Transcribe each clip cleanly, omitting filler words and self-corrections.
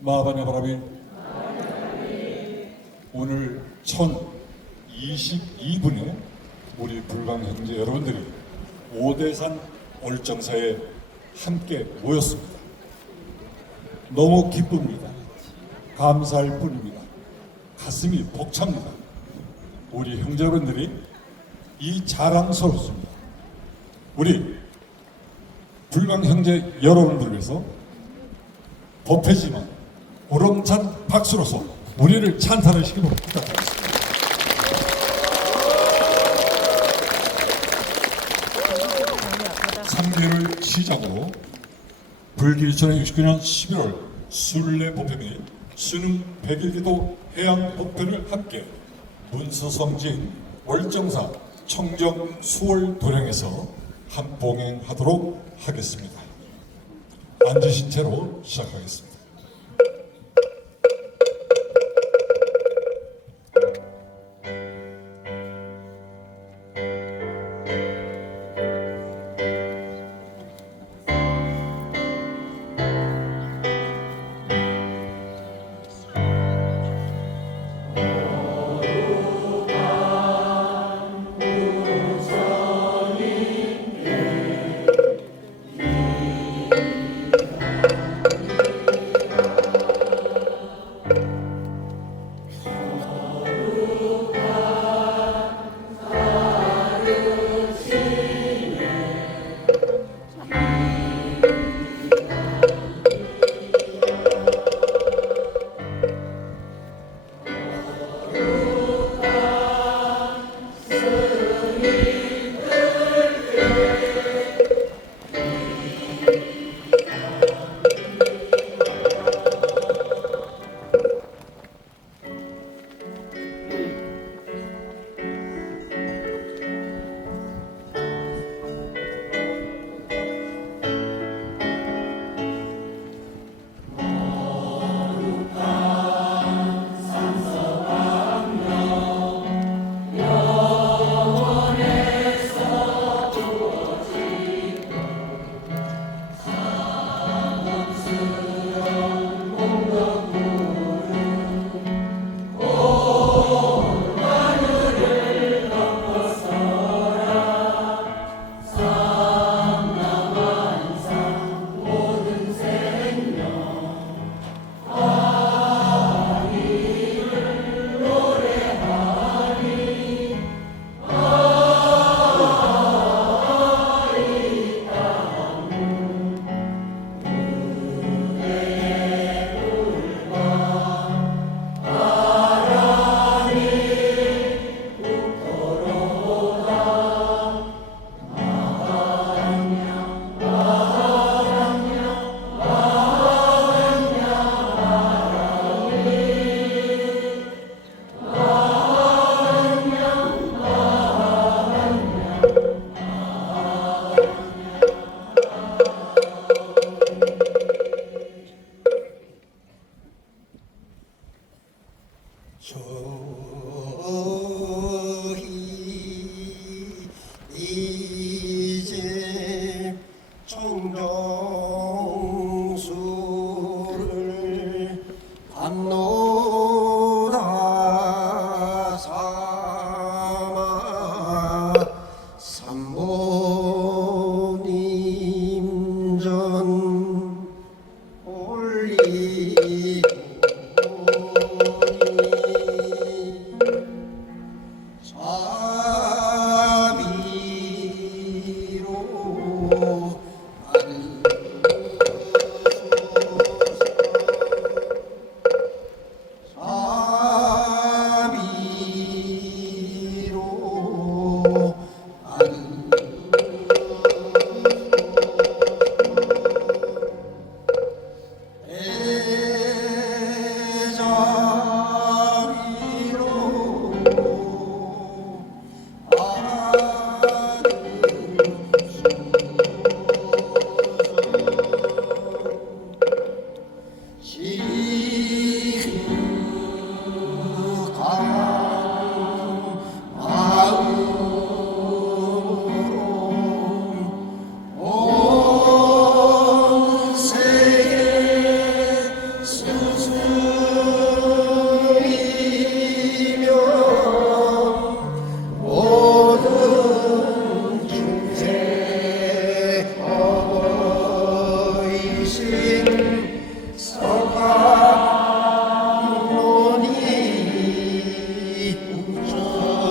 마하바냐 바라비 오늘 1022분에 우리 불광 형제 여러분들이 오대산 얼정사에 함께 모였습니다. 너무 기쁩니다. 감사할 뿐입니다. 가슴이 벅찹니다. 우리 형제분들이 이 자랑스럽습니다. 우리 불광 형제 여러분들 위해서 법회지만 우렁찬 박수로서 우리를 찬탄하시기로 부탁드립니다. 3개월 시작으로 불기 2069년 11월 순례 법회 및 수능 100일기도 해양 법회를 함께 문서성지인 월정사 청정 수월 도량에서 함봉행하도록 하겠습니다. 앉으신 채로 시작하겠습니다. 이제 청정수를 담노다 삼아 삼보님 전 올리고 모든 중생 어버이신 성악론이 우전이기에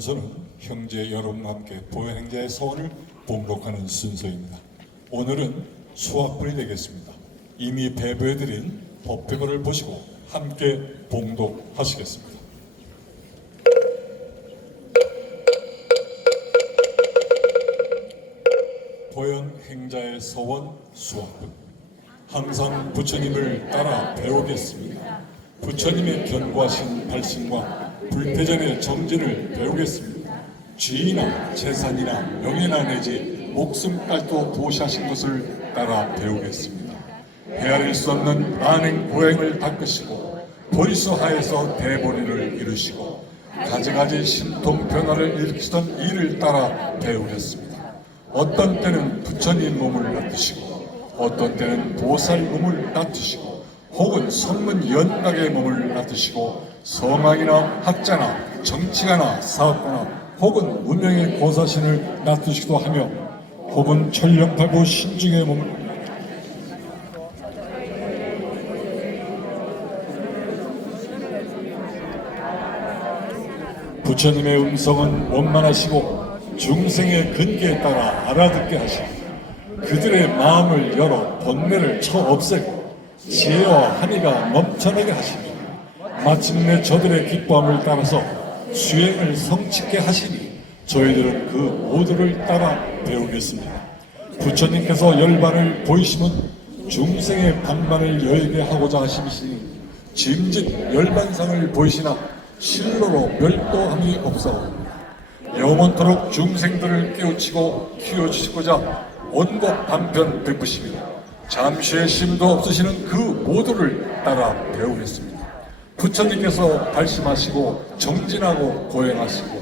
순서는 형제 여러분과 함께 보현행자의 서원을 봉독하는 순서입니다. 오늘은 수학분이 되겠습니다. 이미 배부해드린 법회문을 보시고 함께 봉독하시겠습니다. 보현행자의 서원 수학분. 항상 부처님을 따라 배우겠습니다. 부처님의 견고하신 발심과 불태전의 정진을 배우겠습니다. 쥐나 재산이나 명예나 내지 목숨까지도 도시하신 것을 따라 배우겠습니다. 헤아릴 수 없는 만행 고행을 닦으시고 보리수 하에서 대보리를 이루시고 가지가지 신통 변화를 일으키시던 이를 따라 배우겠습니다. 어떤 때는 부처님 몸을 나타시고 어떤 때는 보살 몸을 나타시고 혹은 성문 연각의 몸을 나타시고 성악이나 학자나 정치가나 사업가나 혹은 문명의 고사신을 나타시기도 하며 혹은 천령팔부 신중의 몸을 부처님의 음성은 원만하시고 중생의 근기에 따라 알아듣게 하시고 그들의 마음을 열어 번뇌를 쳐 없애고 지혜와 합의가 넘쳐나게 하시니 마침내 저들의 기뻐함을 따라서 수행을 성취케 하시니 저희들은 그 모두를 따라 배우겠습니다. 부처님께서 열반을 보이심은 중생의 방만을 열게 하고자 하심이시니 짐짓 열반상을 보이시나 실로로 멸도함이 없사옵니다. 영원토록 중생들을 깨우치고 키워주시고자 온곡 방편 베푸시며 잠시의 심도 없으시는 그 모두를 따라 배우겠습니다. 부처님께서 발심하시고 정진하고 고행하시고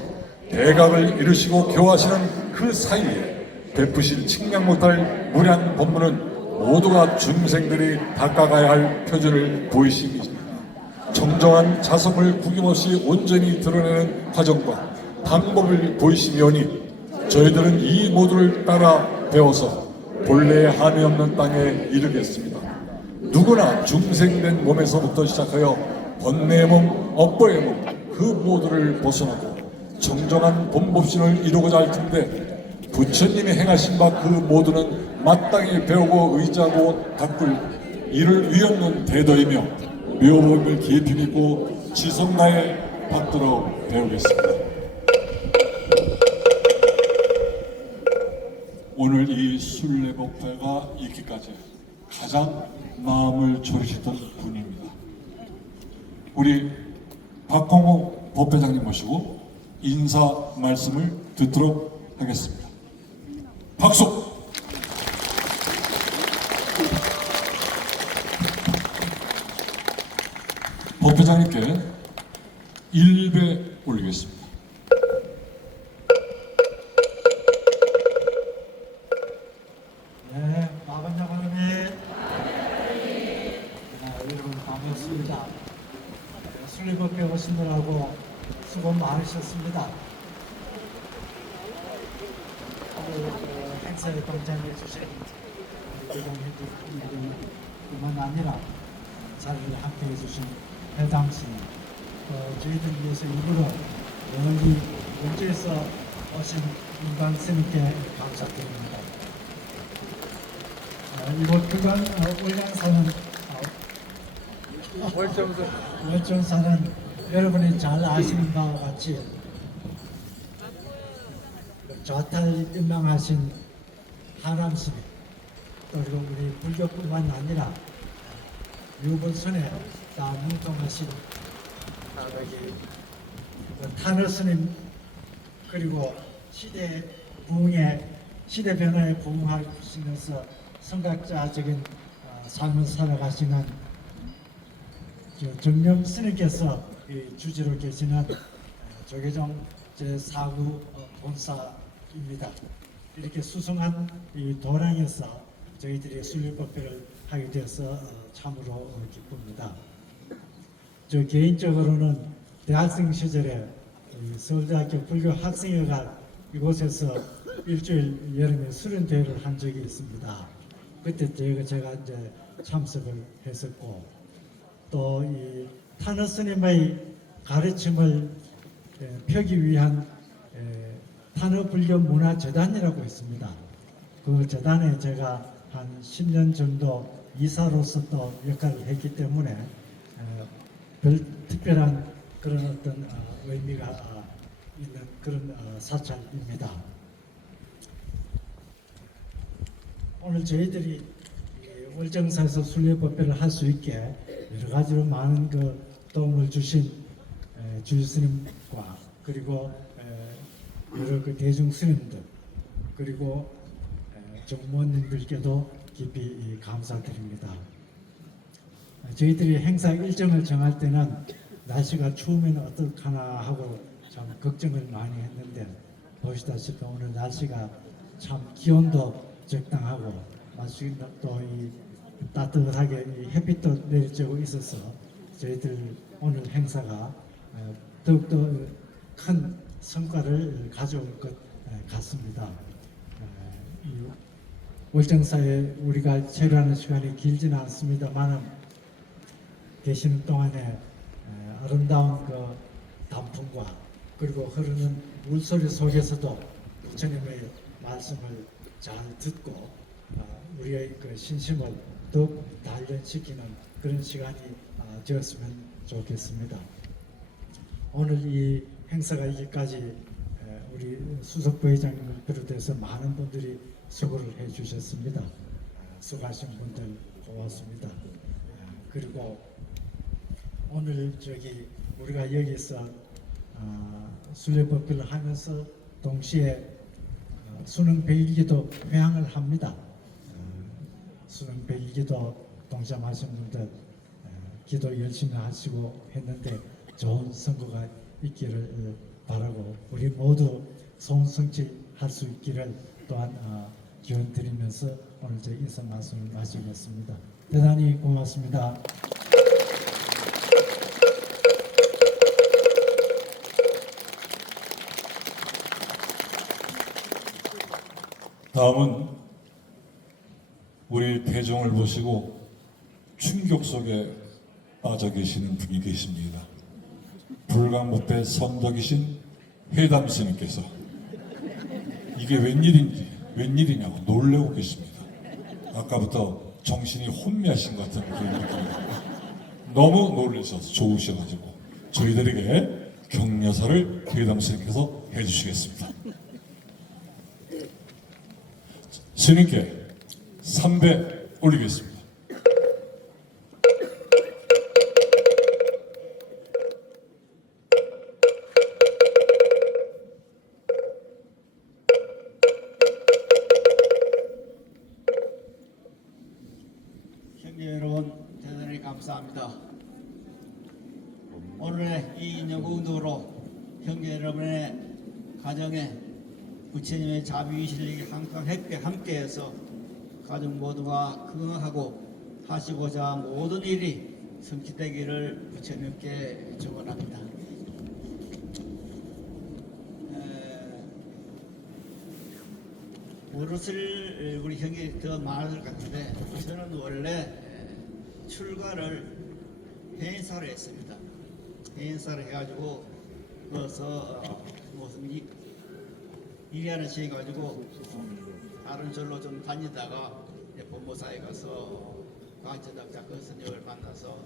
대각을 이루시고 교하시는 그 사이에 베푸실 측량 못할 무량 법문은 모두가 중생들이 닦아가야 할 표준을 보이심이십니다. 정정한 자성을 구김없이 온전히 드러내는 과정과 방법을 보이시며니 저희들은 이 모두를 따라 배워서 본래의 한이 없는 땅에 이르겠습니다. 누구나 중생된 몸에서부터 시작하여 번뇌의 몸, 업보의 몸 그 모두를 벗어나고 정정한 본법신을 이루고자 할 텐데 부처님이 행하신 바 그 모두는 마땅히 배우고 의지하고 닦을 이를 위없는 대도이며 묘법을 깊이 믿고 지속나에 받들어 배우겠습니다. 오늘 이 순례법회가 있기까지 가장 마음을 졸이셨던 분입니다. 우리 박홍호 법회장님 모시고 인사 말씀을 듣도록 하겠습니다. 박수! 법회장님께 1배 올리겠습니다. 네, 마반야바람에 여러분 반갑습니다. 순례법회 오시느라고 수고 많으셨습니다. 행사에 동참해 주신 교장님들뿐만 아니라 자리를 함께 해주신 회장님, 저희들 위해서 일부러 멀리 원주에서 오신 인간 스님께 감사드립니다. 이곳 그간 월정사는 여러분이 잘 아시는 바와 같이 좌탈일망하신 하람스님 그리고 우리 불교뿐만 아니라 유불선에 다 뭉통하신 여기 타너스님 그리고 시대 변화에 부응하시면서 성각자적인 삶을 살아가시는 정령 스님께서 주지로 계시는 조계종 제4구 본사입니다. 이렇게 수승한 이 도량에서 저희들이 순례법회를 하게 되어서 참으로 기쁩니다. 저 개인적으로는 대학생 시절에 서울대학교 불교 학생회가 이곳에서 일주일 여름에 수련대회를 한 적이 있습니다. 그때 제가 이제 참석을 했었고 또 이 타너 스님의 가르침을 펴기 위한 산업불교문화재단이라고 있습니다. 그 재단에 제가 한 10년 정도 이사로서 또 역할을 했기 때문에 별 특별한 그런 어떤 의미가 있는 그런 사찰입니다. 오늘 저희들이 이 월정사에서 순례법회를 할 수 있게 여러 가지로 많은 그 도움을 주신 주일 스님과 그리고 여러 그 대중 스님들 그리고 정무원님들께도 깊이 감사드립니다. 저희들이 행사 일정을 정할 때는 날씨가 추우면 어떡하나 하고 참 걱정을 많이 했는데 보시다시피 오늘 날씨가 참 기온도 적당하고 마치 또이 따뜻하게 이 햇빛도 내리쬐고 있어서 저희들 오늘 행사가 더욱더 큰 성과를 가져올 것 같습니다. 이 월정사에 우리가 체류하는 시간이 길지는 않습니다만 계시는 동안에 아름다운 그 단풍과 그리고 흐르는 물소리 속에서도 부처님의 말씀을 잘 듣고 우리의 그 신심을 더욱 단련시키는 그런 시간이 되었으면 좋겠습니다. 오늘 이 행사가 이기까지 우리 수석 부회장님을 비롯해서 많은 분들이 수고를 해주셨습니다. 수고하신 분들 고맙습니다. 그리고 오늘 우리가 여기서 순례법회를 하면서 동시에 수능 100일기도 회항을 합니다. 수능 100일기도 동참하신 분들 기도 열심히 하시고 했는데 좋은 선거가 있기를 바라고 우리 모두 소원 성취할 수 있기를 또한 기원 드리면서 오늘 제 인사 말씀을 마치겠습니다. 대단히 고맙습니다. 다음은 우리 대종을 보시고 충격 속에 빠져 계시는 분이 계십니다. 불광법회 선덕이신 회담 스님께서 이게 웬일이냐고 놀래고 계십니다. 아까부터 정신이 혼미하신 것 같은 그런 느낌입니다. 너무 놀라셔서 좋으셔가지고 저희들에게 격려사를 회담 스님께서 해주시겠습니다. 스님께 3배 올리겠습니다. 형제 여러분 대단히 감사합니다. 오늘의 이 인연운동으로 형제 여러분의 가정에 부처님의 자비의식이 항상 함께해서 가족 모두가 건강하고 하시고자 모든 일이 성취되기를 부처님께 축원합니다. 무엇을 우리 형이 더 많을 것 같은데 저는 원래 출가를 해인사를 했습니다. 해인사를 해가지고 그래서 무슨 일하는 시에 가지고 다른 절로 좀 다니다가 법무사에 가서 강제덕 작가 스님을 만나서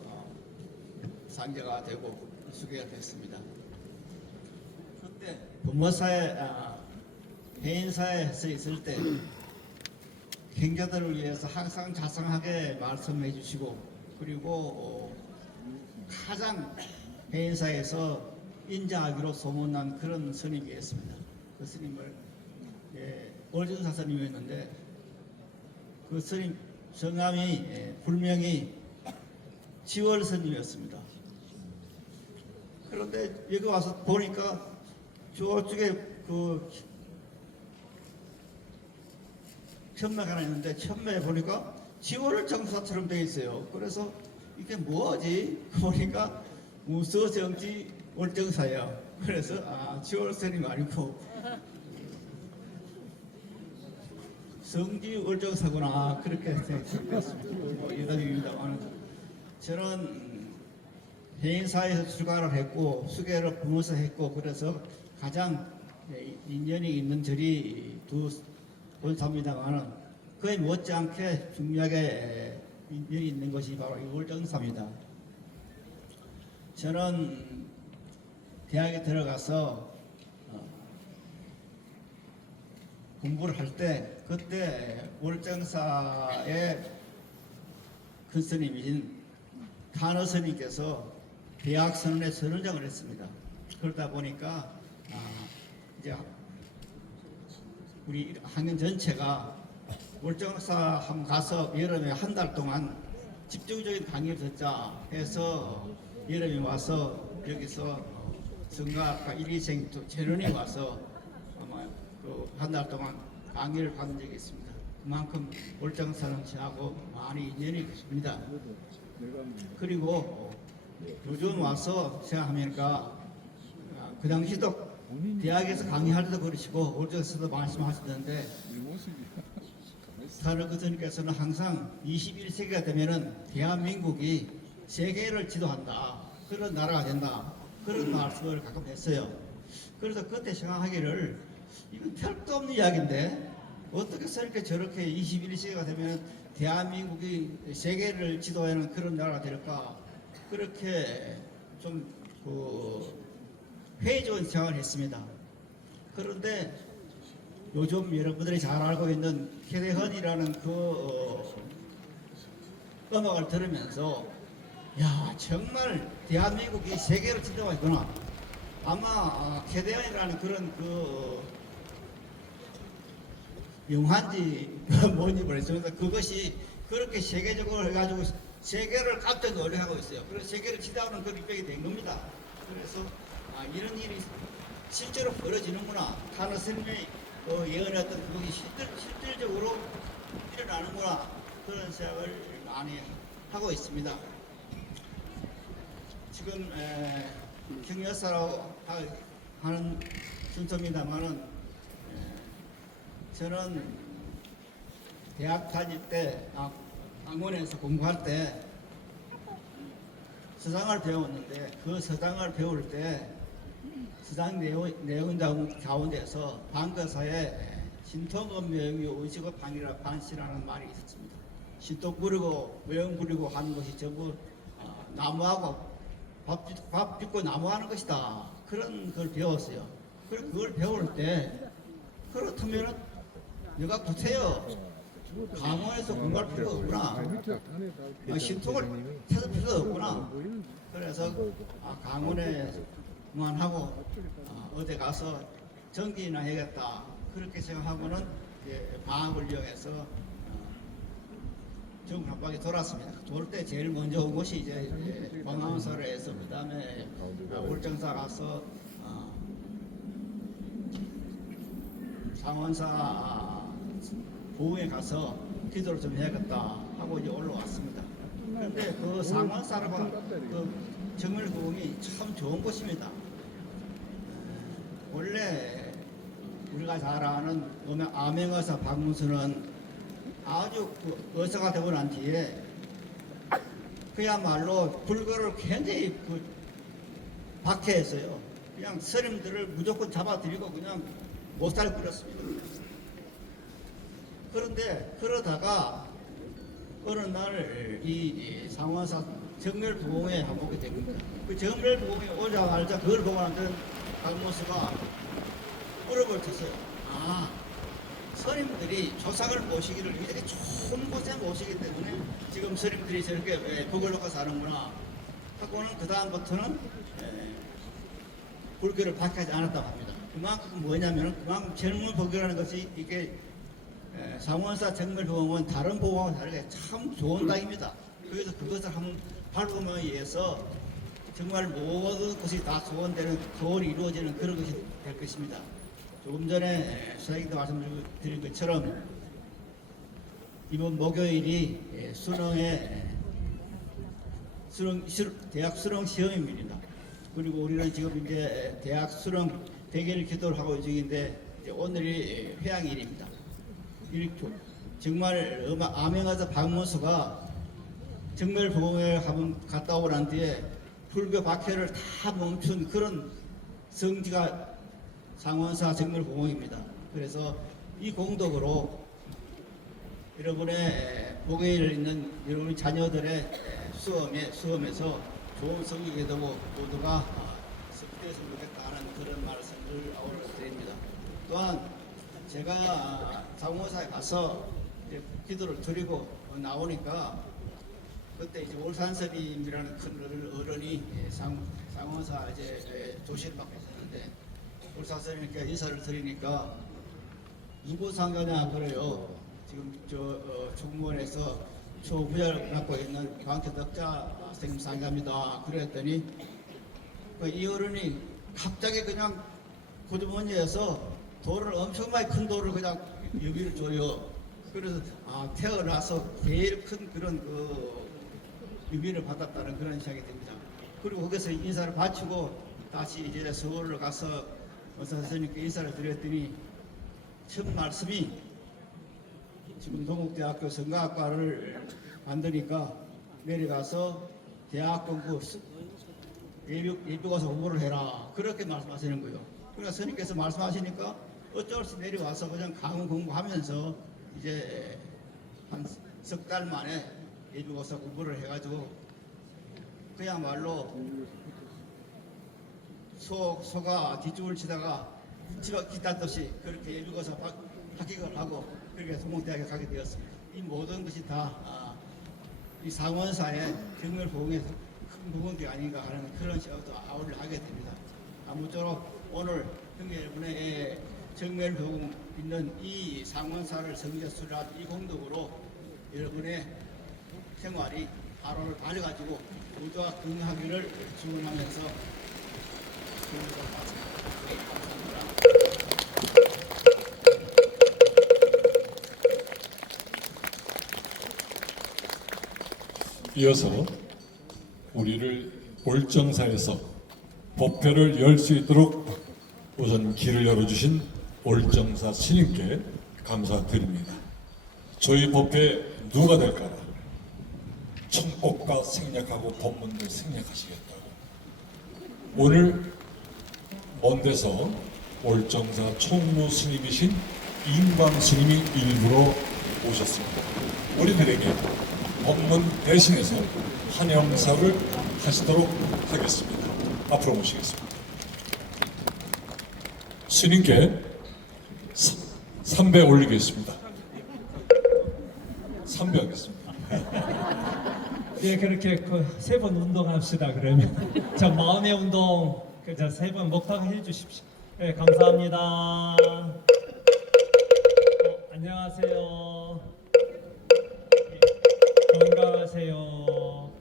상제가 되고 수계가 됐습니다. 그때 법무사에 해인사에 있을 때 행자들을 위해서 항상 자상하게 말씀해 주시고 그리고 가장 해인사에서 인자하기로 소문난 그런 스님이었습니다. 그 스님을 월정사 스님이었는데 그 스님 성함이 불명이 지월 스님이었습니다. 그런데 여기 와서 보니까 저쪽에 그 천막 하나 있는데 천막에 보니까 지월 정사처럼 되어 있어요. 그래서 이게 뭐지? 보니까 무서정지 월정사예요. 그래서 지월 스님 아니고 성지 월정사구나 그렇게 생각했습니다. 여담입니다만 저는 해인사에서 출가를 했고 수계를 부모서 했고 그래서 가장 인연이 있는 절이 두 본사입니다만은 그에 못지않게 중요하게 인연이 있는 것이 바로 이 월정사입니다. 저는 대학에 들어가서 공부를 할 때 그때 월정사의 큰 스님이신 간호 스님께서 대학 선언에 선언장을 했습니다. 그러다 보니까 이제 우리 학년 전체가 월정사 한번 가서 여름에 한 달 동안 집중적인 강의를 듣자 해서 여름에 와서 여기서 성가학과 1위생 전원이 와서 아마 그 한 달 동안 강의를 받은 적이 있습니다. 그만큼 월정사는 저하고 많이 인연이 있습니다. 그리고 요즘 와서 생각하니까 그 당시도 대학에서 강의할 때도 그러시고 월정사도 말씀하시던데 타르크스님께서는 항상 21세기가 되면은 대한민국이 세계를 지도한다, 그런 나라가 된다, 그런 말씀을 가끔 했어요. 그래서 그때 생각하기를 이건 별도 없는 이야기인데 어떻게 저렇게 21세기가 되면 대한민국이 세계를 지도하는 그런 나라가 될까, 그렇게 좀 회의적인 생각을 했습니다. 그런데 요즘 여러분들이 잘 알고 있는 캐대헌이라는 음악을 들으면서 야, 정말 대한민국이 세계를 지도하고 있구나. 아마 캐대헌이라는 그런 영화인지 뭔지 모르겠습니다. 그것이 그렇게 세계적으로 해가지고 세계를 깜짝 놀래하고 있어요. 그래서 세계를 지도하는 그런 입장이 된 겁니다. 그래서 이런 일이 실제로 벌어지는구나. 타노 스님의 예언했던 그것이 실질적으로 일어나는구나. 그런 생각을 많이 하고 있습니다. 지금 경여사라고 하는 순서입니다만은 저는 대학 다닐 때 학원에서 공부할 때 서장을 배웠는데 그 서장을 배울 때 서장 내용 가운데서 방거사에 신통검명이 의식의 반시라는 말이 있었습니다. 신통 부리고 외형 부리고 하는 것이 전부 나무하고 밥 빚고 나무하는 것이다. 그런 걸 배웠어요. 그리고 그걸 배울 때 그렇다면 내가 구태여 강원에서 공부할 필요가 없구나. 신통을 찾을 필요가 없구나. 그래서 강원에만 하고 어디 가서 전기나 해야겠다. 그렇게 생각하고는 방학을 이용해서 전국 한 바퀴 돌았습니다. 돌 때 제일 먼저 온 곳이 이제 광화문사를 해서 그 다음에 월정사 가서 상원사 보후에 가서 기도를 좀 해야겠다 하고 이제 올라왔습니다. 그런데 그 상원사라고 그 정밀구음이 참 좋은 곳입니다. 원래 우리가 잘 아는 암행의사 박문수는 아주 의사가 되고 난 뒤에 그야말로 불교를 굉장히 박해했어요. 그냥 스님들을 무조건 잡아들이고 그냥 못살 뿌렸습니다. 그런데 그러다가 어느 날 이 상원사 정멸부공에 한번 오게 됩니다. 그 정멸부공에 오자마자 그걸 보고 나서 박문수가 무릎을 쳤어요. 스님들이 조상을 모시기를 이렇게 좋은 곳에 모시기 때문에 지금 스님들이 저렇게 복을 놓고 사는구나 하고는 그 다음부터는 불교를 박해하지 않았다고 합니다. 그만큼 뭐냐면 그만큼 젊은 법교라는 것이 이게 상원사 정멸보험은 다른 보험과 다르게 참 좋은 당입니다. 그래서 그것을 한번 밟음에 의해서 정말 모든 것이 다 소원이 이루어지는 그런 것이 될 것입니다. 조금 전에 선생님도 말씀드린 것처럼 이번 목요일이 대학 수능 시험입니다. 그리고 우리는 지금 이제 대학 수능 대결 기도를 하고 있는 중인데 오늘이 회양일입니다. 정말 암행하자 박문수가 정멸보험에 갔다 오고 난 뒤에 불교 박해를 다 멈춘 그런 성지가 상원사 정밀공원입니다. 그래서 이 공덕으로 여러분의 복에 있는 여러분 자녀들의 수험에서 좋은 성적이 되고 모두가 습득했으면 좋겠다 하는 그런 말씀을 아울러 드립니다. 또한 제가 상원사에 가서 이제 기도를 드리고 나오니까 그때 이제 올산섭임이라는 큰 어른이 상원사 이제 조시를 받고 있었는데 올산섭임께 인사를 드리니까 누구 상가냐 그래요. 지금 중무원에서 초부자를 갖고 있는 광태덕자 선생님 상가입니다. 그랬더니 이 어른이 갑자기 그냥 고주머니에서 돌을 엄청 많이 큰 돌을 그냥 여기를 줘요. 그래서 태어나서 제일 큰 그런 유비를 받았다는 그런 생각이 듭니다. 그리고 거기서 인사를 바치고 다시 이제 서울을 가서 의사 선생님께 인사를 드렸더니 첫 말씀이 지금 동국대학교 성가학과를 만드니까 내려가서 대학 공부 예비고사 공부를 해라 그렇게 말씀하시는 거예요. 그러니까 스님께서 말씀하시니까 어쩔 수 내려와서 그냥 강원 공부하면서 이제 한 석 달 만에 예비고사 공부를 해가지고 그야말로 소가 뒷줄을 치다가 집어 기다듯이 그렇게 예비고사 합격을 하고 그렇게 동국대학에 가게 되었습니다. 이 모든 것이 다 이 상원사의 정멸보응에서 큰 부분이 아닌가 하는 그런 생각도 아울러 하게 됩니다. 아무쪼록 오늘 여러분의 정멸보응 있는 이 상원사를 성제수란 이 공덕으로 여러분의 생활이 하루를 달려가지고 모두가 건강하기를 축원하면서 이어서 우리를 올정사에서 법회를 열 수 있도록 우선 길을 열어주신 올정사 스님께 감사드립니다. 저희 법회 누가 될까라 청법과 생략하고 법문들 생략하시겠다고 오늘 먼 데서 올정사 총무 스님이신 인광 스님이 일부러 오셨습니다. 우리들에게 법문 대신해서 환영사를 하시도록 하겠습니다. 앞으로 모시겠습니다. 스님께 3배 올리겠습니다. 3배 하겠습니다. 예, 그렇게 세 번 운동합시다. 그러면 저 마음의 운동 저 세 번 목탁해 주십시오. 예, 감사합니다. 안녕하세요. 건강하세요.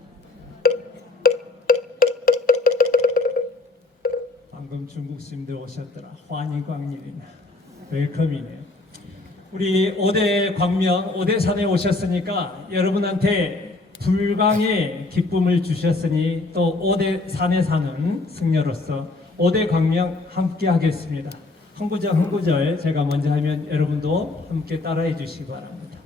방금 중국 스님들 오셨더라. 환희광림이네. 웰컴이네요. 우리 5대 광명, 5대 산에 오셨으니까 여러분한테 불광의 기쁨을 주셨으니 또 5대 산에 사는 승려로서 5대 광명 함께 하겠습니다. 한 구절 한 구절 제가 먼저 하면 여러분도 함께 따라해 주시기 바랍니다.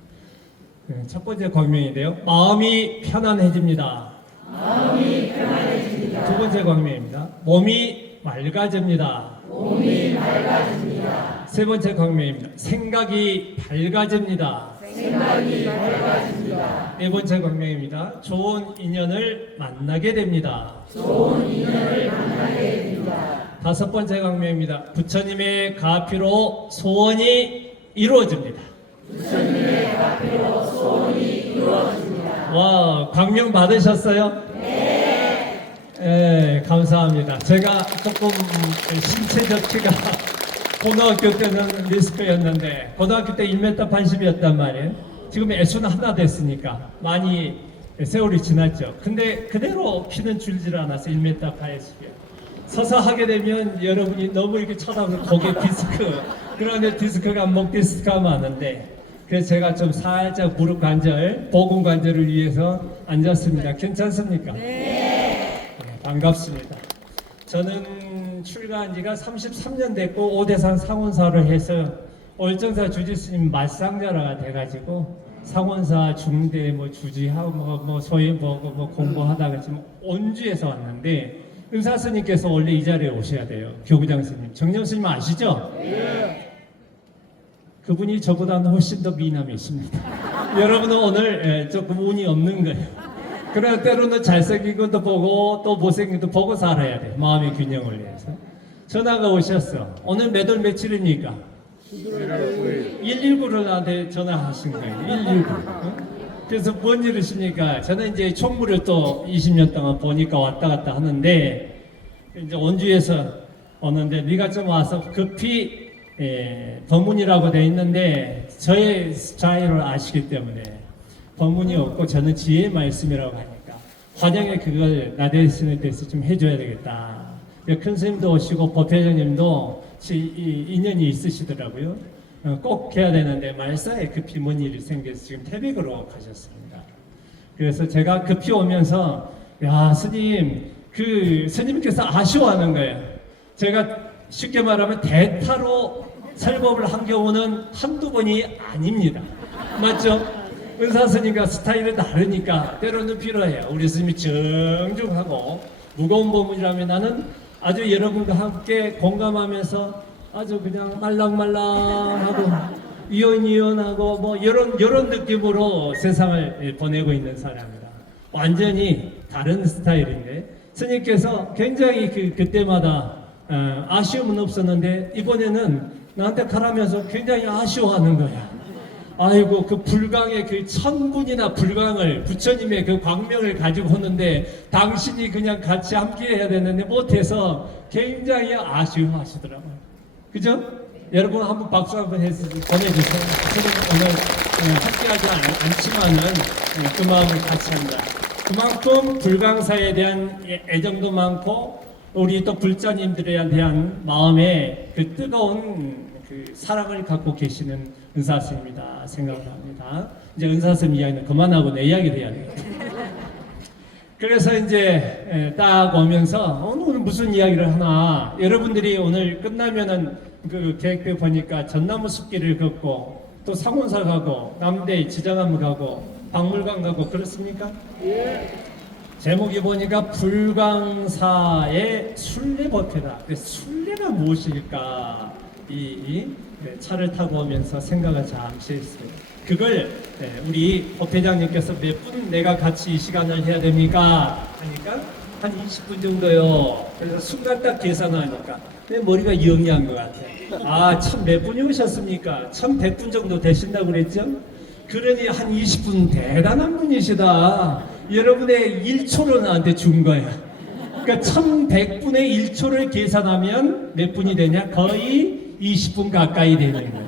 첫 번째 광명인데요. 마음이 편안해집니다. 마음이 편안해집니다. 두 번째 광명입니다. 몸이 맑아집니다. 몸이 맑아집니다. 세 번째 광명입니다. 생각이 밝아집니다. 생각이 밝아집니다. 네 번째 광명입니다. 좋은 인연을 만나게 됩니다. 좋은 인연을 만나게 됩니다. 다섯 번째 광명입니다. 부처님의 가피로 소원이 이루어집니다. 부처님의 가피로 소원이 이루어집니다. 와, 광명 받으셨어요? 네. 네, 감사합니다. 제가 조금 신체 적치가 고등학교 때는 리스크였는데 고등학교 때 1m 80이었단 말이에요. 지금 애수는 하나 됐으니까 많이 세월이 지났죠. 근데 그대로 키는 줄질 않아서 1m 80이에요. 서서 하게 되면 여러분이 너무 이렇게 쳐다보면 고개 디스크, 그런데 디스크가 목 디스크가 많은데 그래서 제가 좀 살짝 무릎 관절, 보금 관절을 위해서 앉았습니다. 괜찮습니까? 네. 반갑습니다. 저는 출가한 지가 33년 됐고 5대산 상원사를 해서 올정사 주지스님 말상자가 돼가지고 상원사 중대 주지하고 소위 공부하다가 지금 온주에서 왔는데 은사 스님께서 원래 이 자리에 오셔야 돼요. 교구장 스님. 정령 스님 아시죠? 그분이 저보다는 훨씬 더 미남이십니다. 여러분은 오늘 조금 운이 없는 거예요. 그러나 때로는 잘생긴 것도 보고 또 못생긴 것도 보고 살아야 돼. 마음의 균형을 위해서. 전화가 오셨어. 오늘 몇 월 며칠입니까? 119를 나한테 전화하신 거예요. 119. 그래서 뭔 일이십니까? 저는 이제 총무를 또 20년 동안 보니까 왔다 갔다 하는데 이제 원주에서 오는데 네가 좀 와서 급히 법문이라고 돼 있는데 저의 자유를 아시기 때문에 법문이 없고 저는 지혜의 말씀이라고 하니까 환영에 그걸 나 대신에 대해서 좀 해줘야 되겠다. 큰 스님도 오시고 법회장님도 인연이 있으시더라고요. 꼭 해야 되는데 말사에 급히 뭔 일이 생겨서 지금 태백으로 가셨습니다. 그래서 제가 급히 오면서 야 스님 그 스님께서 아쉬워하는 거예요. 제가 쉽게 말하면 대타로 설법을 한 경우는 한두 번이 아닙니다. 맞죠? 은사 스님과 스타일이 다르니까 때로는 필요해요. 우리 스님이 정중하고 무거운 법문이라면 나는 아주 여러분과 함께 공감하면서 아주 그냥 말랑말랑하고 이연이연하고 뭐 이런 느낌으로 세상을 보내고 있는 사람이다. 완전히 다른 스타일인데 스님께서 굉장히 그때마다 아쉬움은 없었는데 이번에는 나한테 가라면서 굉장히 아쉬워하는 거야. 아이고 그 불광의 그 1000분이나 불광을 부처님의 그 광명을 가지고 오는데 당신이 그냥 같이 함께 해야 되는데 못해서 굉장히 아쉬워하시더라고요. 그죠? 여러분 한번 박수 한번 해서 보내주세요. 저는 오늘 함께하지 않지만은 그 마음을 같이 한다. 그만큼 불광사에 대한 애정도 많고 우리 또 불자님들에 대한 마음에 그 뜨거운 그 사랑을 갖고 계시는 은사 스님이다 생각을 합니다. 이제 은사 스님 이야기는 그만하고 내 이야기를 해야 되겠다. 그래서 이제 딱 오면서 오늘 무슨 이야기를 하나 여러분들이 오늘 끝나면은 그 계획표 보니까 전나무 숲길을 걷고 또 상원사 가고 남대 지장암 가고 박물관 가고 그렇습니까? 예. 제목이 보니까 불광사의 순례법회다. 순례가 무엇일까? 이 차를 타고 오면서 생각을 잠시 했어요. 그걸 우리 법회장님께서 몇 분 내가 같이 이 시간을 해야 됩니까? 하니까 한 20분 정도요. 그래서 순간 딱 계산하니까 내 머리가 영리한 것 같아요. 아, 참 몇 분이 오셨습니까? 1100분 정도 되신다고 그랬죠? 그러니 한 20분 대단한 분이시다. 여러분의 1초를 나한테 준 거야. 그러니까 1100분의 1초를 계산하면 몇 분이 되냐? 거의 20분 가까이 되는 거예요.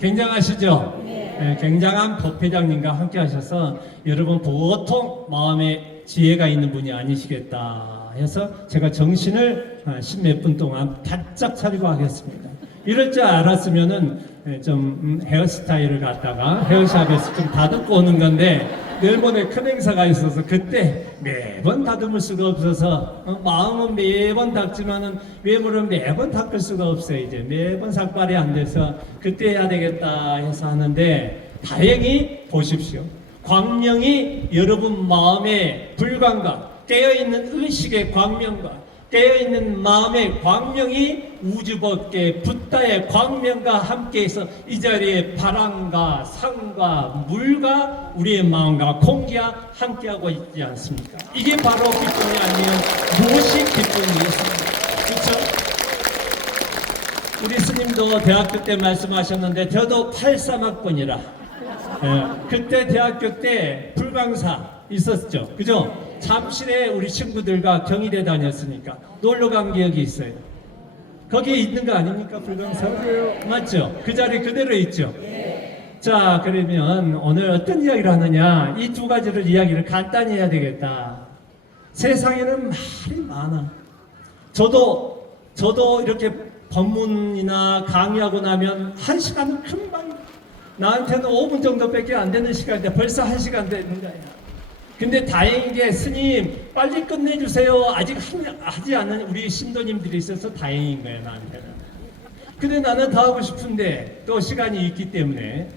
굉장하시죠? 네, 굉장한 법회장님과 함께 하셔서 여러분 보통 마음에 지혜가 있는 분이 아니시겠다 해서 제가 정신을 10몇 분 동안 바짝 차리고 하겠습니다. 이럴 줄 알았으면은 좀 헤어스타일을 갖다가 헤어샵에서 좀 다듬고 오는 건데 내일모레 큰 행사가 있어서 그때 매번 다듬을 수가 없어서 마음은 매번 닦지만은 외모는 매번 닦을 수가 없어요. 이제 매번 삭발이 안 돼서 그때 해야 되겠다 해서 하는데 다행히 보십시오. 광명이 여러분 마음의 불광과 깨어있는 의식의 광명과 깨어있는 마음의 광명이 우주법계 붓다의 광명과 함께해서 이 자리에 바람과 산과 물과 우리의 마음과 공기와 함께하고 있지 않습니까? 이게 바로 기쁨이 아니면 무엇이 기쁨이겠습니까? 그렇죠? 우리 스님도 대학교 때 말씀하셨는데 저도 83학번이라 그때 대학교 때 불광사 있었죠. 그죠? 잠실에 우리 친구들과 경희대 다녔으니까 놀러 간 기억이 있어요. 거기에 있는 거 아닙니까? 불광사? 맞죠? 그 자리 그대로 있죠? 자, 그러면 오늘 어떤 이야기를 하느냐? 이 두 가지를 이야기를 간단히 해야 되겠다. 세상에는 말이 많아. 저도 이렇게 법문이나 강의하고 나면 1시간은 금방 나한테는 5분 정도밖에 안 되는 시간인데 벌써 1시간 되는 거야. 근데 다행인 게 스님 빨리 끝내주세요. 아직 하지 않은 우리 신도님들이 있어서 다행인 거예요. 나한테는. 근데 나는 더 하고 싶은데 또 시간이 있기 때문에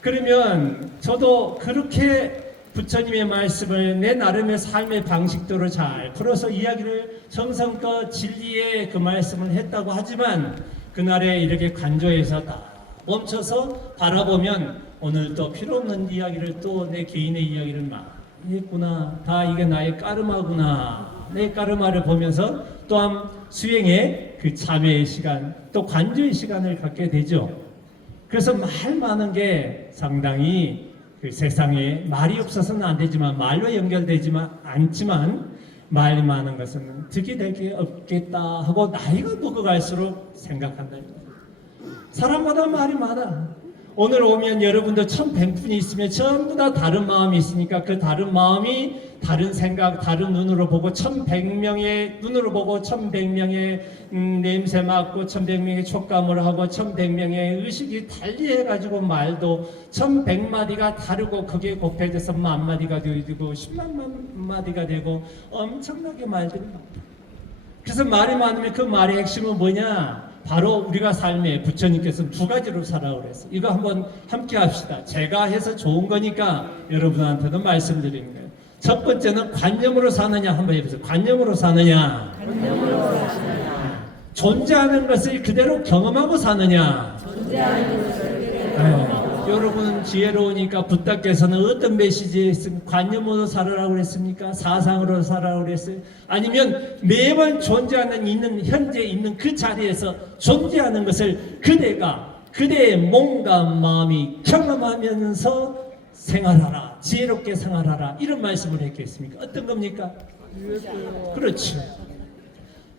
그러면 저도 그렇게 부처님의 말씀을 내 나름의 삶의 방식대로 잘 풀어서 이야기를 정성껏 진리의 그 말씀을 했다고 하지만 그날에 이렇게 간조해서 딱 멈춰서 바라보면 오늘 또 필요 없는 이야기를 또 내 개인의 이야기를 많이 했구나. 다 이게 나의 까르마구나. 내 까르마를 보면서 또한 수행의 그 참회의 시간, 또 관조의 시간을 갖게 되죠. 그래서 말 많은 게 상당히 그 세상에 말이 없어서는 안 되지만 말로 연결되지만 않지만 말 많은 것은 득이 될 게 없겠다 하고 나이가 먹어갈수록 생각한다. 사람마다 말이 많아. 오늘 오면 여러분도 1100분이 있으면 전부 다 다른 마음이 있으니까 그 다른 마음이 다른 생각, 다른 눈으로 보고 1100명의 눈으로 보고 1100명의 냄새 맡고 1100명의 촉감을 하고 1100명의 의식이 달리해가지고 말도 1100마디가 다르고 그게 곱해져서 10,000마디가 되고 10만 마디가 되고 엄청나게 말들이 많다. 그래서 말이 많으면 그 말의 핵심은 뭐냐? 바로 우리가 삶에 부처님께서는 두 가지로 살아오라 그랬어요. 이거 한번 함께 합시다. 제가 해서 좋은 거니까 여러분한테도 말씀드리는 거예요. 첫 번째는 관념으로 사느냐 한번 해보세요. 관념으로 사느냐. 존재하는 것을 그대로 경험하고 사느냐. 여러분 지혜로우니까 부탁께서는 어떤 메시지에 관념으로 살아라고 그랬습니까? 사상으로 살아라고 그랬어요? 아니면 매번 존재하는 있는 현재 있는 그 자리에서 존재하는 것을 그대가 그대의 몸과 마음이 경험하면서 생활하라, 지혜롭게 생활하라 이런 말씀을 했겠습니까? 어떤 겁니까? 그렇죠.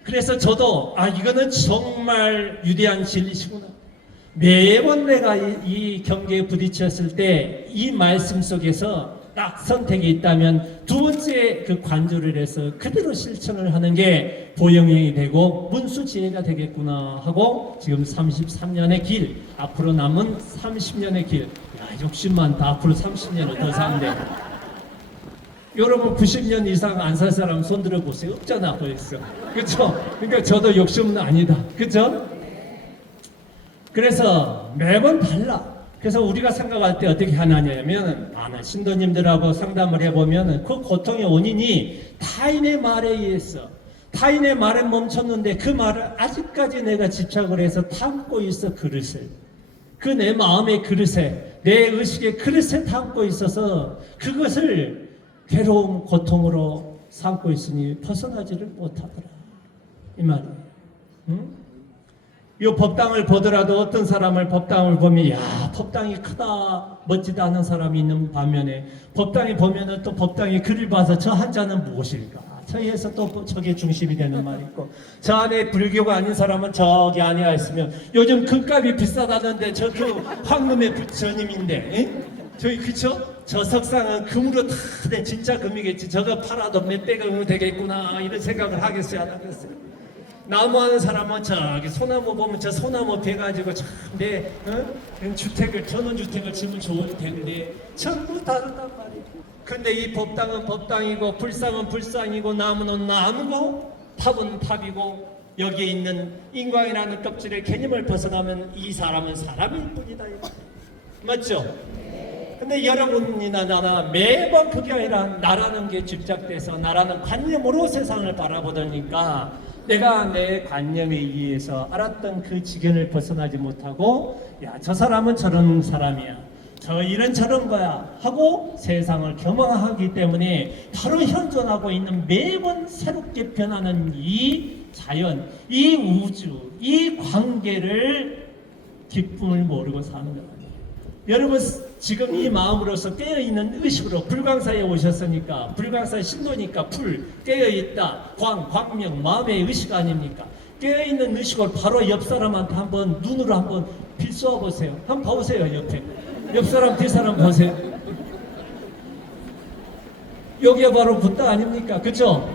그래서 저도 이거는 정말 위대한 진리시구나. 매번 내가 이 경계에 부딪혔을 때 이 말씀 속에서 딱 선택이 있다면 두 번째 그 관조를 해서 그대로 실천을 하는 게 보영행이 되고 문수지혜가 되겠구나 하고 지금 33년의 길, 앞으로 남은 30년의 길, 욕심 많다. 앞으로 30년을 더 사는데 여러분 90년 이상 안 살 사람 손 들어보세요. 없잖아 벌써. 그렇죠? 그러니까 저도 욕심은 아니다. 그렇죠? 그래서 매번 달라. 그래서 우리가 생각할 때 어떻게 하느냐면 많은 신도님들하고 상담을 해보면 그 고통의 원인이 타인의 말에 의해서 타인의 말에 멈췄는데 그 말을 아직까지 내가 집착을 해서 담고 있어 그릇을. 그 내 마음의 그릇에 내 의식의 그릇에 담고 있어서 그것을 괴로움 고통으로 삼고 있으니 벗어나지를 못하더라. 이 말이에요. 응? 이 법당을 보더라도 어떤 사람을 법당을 보면 야 법당이 크다 멋지다 하는 사람이 있는 반면에 법당에 보면은 또 법당의 글을 봐서 저 한자는 무엇일까 저기에서 또 저게 중심이 되는 말이 있고 저 안에 불교가 아닌 사람은 저기 안에 있으면 요즘 금값이 비싸다는데 저 그 황금의 부처님인데 에? 저기 그쵸? 저 석상은 금으로 다 된 진짜 금이겠지 저거 팔아도 몇백억은 되겠구나 이런 생각을 하겠어요 안 하겠어요? 나무하는 사람은 저기 소나무 보면 저 소나무 베가지고 참내 주택을 전원주택을 지으면 좋을 텐데 전부 다르단 말이에요. 근데 이 법당은 법당이고 불상은 불상이고 나무는 나무고 탑은 탑이고 여기에 있는 인광이라는 껍질의 개념을 벗어나면 이 사람은 사람일 뿐이다. 맞죠? 근데 여러분이나 나나 매번 그게 아니라 나라는 게 집착돼서 나라는 관념으로 세상을 바라보더니까 내가 내 관념에 의해서 알았던 그 지견을 벗어나지 못하고 야 저 사람은 저런 사람이야 저 일은 저런 거야 하고 세상을 겸허하기 때문에 바로 현존하고 있는 매번 새롭게 변하는 이 자연 이 우주 이 관계를 기쁨을 모르고 사는 거예요. 여러분 지금 이 마음으로서 깨어있는 의식으로 불광사에 오셨으니까 불광사의 신도니까 불 깨어있다 광명 마음의 의식 아닙니까? 깨어있는 의식을 바로 옆 사람한테 한번 눈으로 한번 비추어 보세요. 한번 봐보세요. 옆에 옆 사람 뒤 사람 보세요. 여기가 바로 붓다 아닙니까? 그쵸?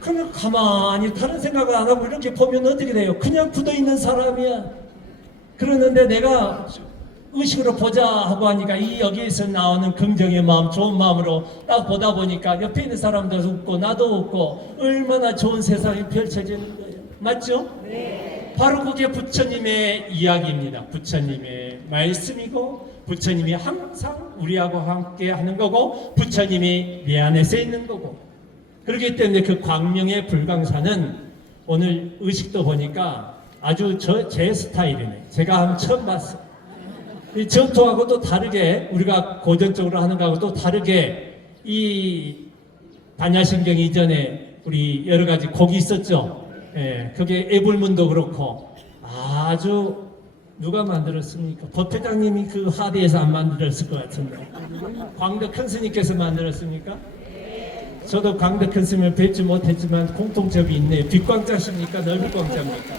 그러면 가만히 다른 생각을 안 하고 이렇게 보면 어떻게 돼요? 그냥 굳어있는 사람이야. 그러는데 내가 의식으로 보자 하고 하니까 이 여기에서 나오는 긍정의 마음 좋은 마음으로 딱 보다 보니까 옆에 있는 사람도 웃고 나도 웃고 얼마나 좋은 세상이 펼쳐지는 거예요. 맞죠? 네. 바로 그게 부처님의 이야기입니다. 부처님의 말씀이고 부처님이 항상 우리하고 함께 하는 거고 부처님이 내 안에서 있는 거고 그렇기 때문에 그 광명의 불광사는 오늘 의식도 보니까 아주 제 스타일이네. 제가 한번 처음 봤어요. 이 전통하고 또 다르게 우리가 고전적으로 하는 거하고 또 다르게 이 반야신경 이전에 우리 여러 가지 곡이 있었죠. 예, 그게 애불문도 그렇고 아주 누가 만들었습니까? 법 회장님이 그 하대에서 안 만들었을 것 같은데 광덕 큰 스님께서 만들었습니까? 저도 광덕 큰 스님을 뵙지 못했지만 공통점이 있네요. 빛광자십니까? 너블광자입니까?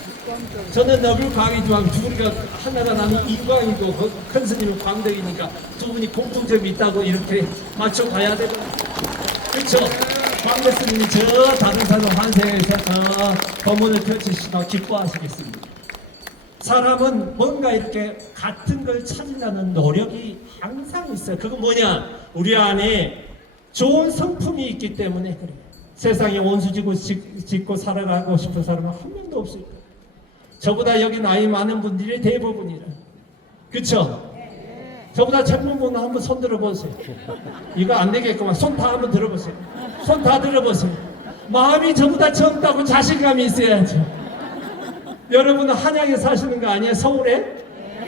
저는 너블광이 좋아하고 두 분이가 하나가 나는 인광이고 그 큰 스님은 광덕이니까 두 분이 공통점이 있다고 이렇게 맞춰가야 되고 그렇죠? 광덕 스님이 저 다른 사람 환생에서 저 법문을 펼치시면 기뻐하시겠습니다. 사람은 뭔가 이렇게 같은 걸 찾으려는 노력이 항상 있어요. 그건 뭐냐? 우리 안에 좋은 성품이 있기 때문에 그래요. 세상에 원수지고 짓고 살아가고 싶은 사람은 한 명도 없을 거예요. 저보다 여기 나이 많은 분들이 대부분이라. 그쵸? 저보다 젊은 분은 한번 손 들어보세요. 이거 안 되겠구만. 손 다 한번 들어보세요. 손 다 들어보세요. 마음이 저보다 젊다고 자신감이 있어야죠. 여러분은 한양에 사시는 거 아니에요? 서울에?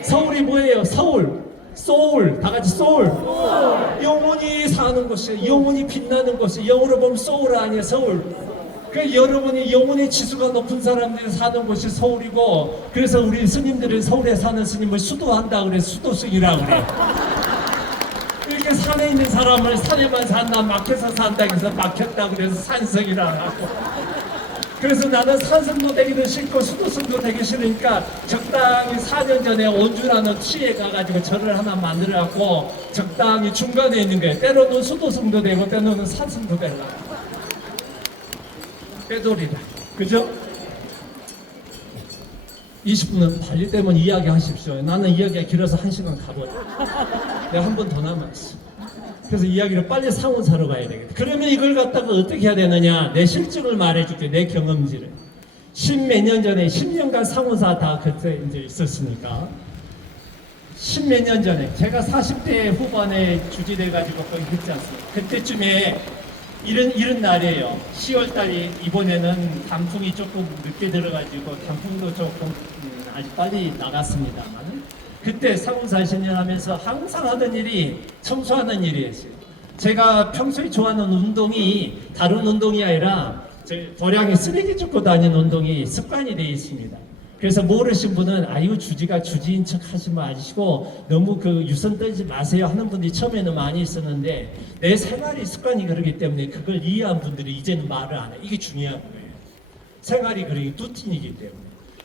서울이 뭐예요? 서울. 소울. 다 같이 소울. 영혼이 사는 곳이에요. 영혼이 빛나는 곳이에요. 영어로 보면 소울 아니에요? 서울. 그 여러분이 영혼의 지수가 높은 사람들이 사는 곳이 서울이고 그래서 우리 스님들은 서울에 사는 스님을 수도한다 그래. 수도승이라고 그래. 이렇게 산에 있는 사람을 산에만 산다 막혀서 산다 해서 막혔다 그래서 산성이라고 하고 그래서 나는 산성도 되기도 싫고 수도승도 되기 싫으니까 적당히 4년 전에 온주라는 시에 가가지고 절을 하나 만들어갖고 적당히 중간에 있는 거예요. 때로는 수도승도 되고 때로는 산성도 되려고. 빼돌이다. 그죠? 20분은 달리 때문에 이야기하십시오. 나는 이야기가 길어서 1시간 가버려. 내가 한 번 더 남았어. 그래서 이야기를 빨리 상온사로 가야 되겠다. 그러면 이걸 갖다가 어떻게 해야 되느냐? 내 실증을 말해줄게. 내 경험지를. 10몇 년 전에 10년간 상온사 다 그때 이제 있었으니까 10몇 년 전에 제가 40대 후반에 주지돼가지고 거기 했지 않습니까? 그때쯤에 이런 날이에요. 10월달이 이번에는 단풍이 조금 늦게 들어가지고 단풍도 조금 아주 빨리 나갔습니다만 그때 상훈사 20년 하면서 항상 하던 일이 청소하는 일이었어요. 제가 평소에 좋아하는 운동이 다른 운동이 아니라 도량에 쓰레기 줍고 다니는 운동이 습관이 되어 있습니다. 그래서 모르신 분은 이거 주지가 주지인 척 하지 마시고 너무 그 유선 떨지 마세요 하는 분들이 처음에는 많이 있었는데 내 생활이 습관이 그러기 때문에 그걸 이해한 분들이 이제는 말을 안 해요. 이게 중요한 거예요. 생활이 그러기 루틴이기 때문에.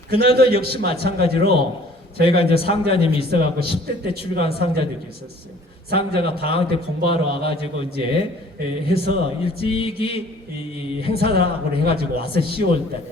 그날도 역시 마찬가지로 저희가 이제 상자님이 있어갖고 10대 때 출가한 상자들이 있었어요. 상자가 방학 때 공부하러 와가지고 이제 해서 일찍이 이 행사를 해가지고 와서 10월달에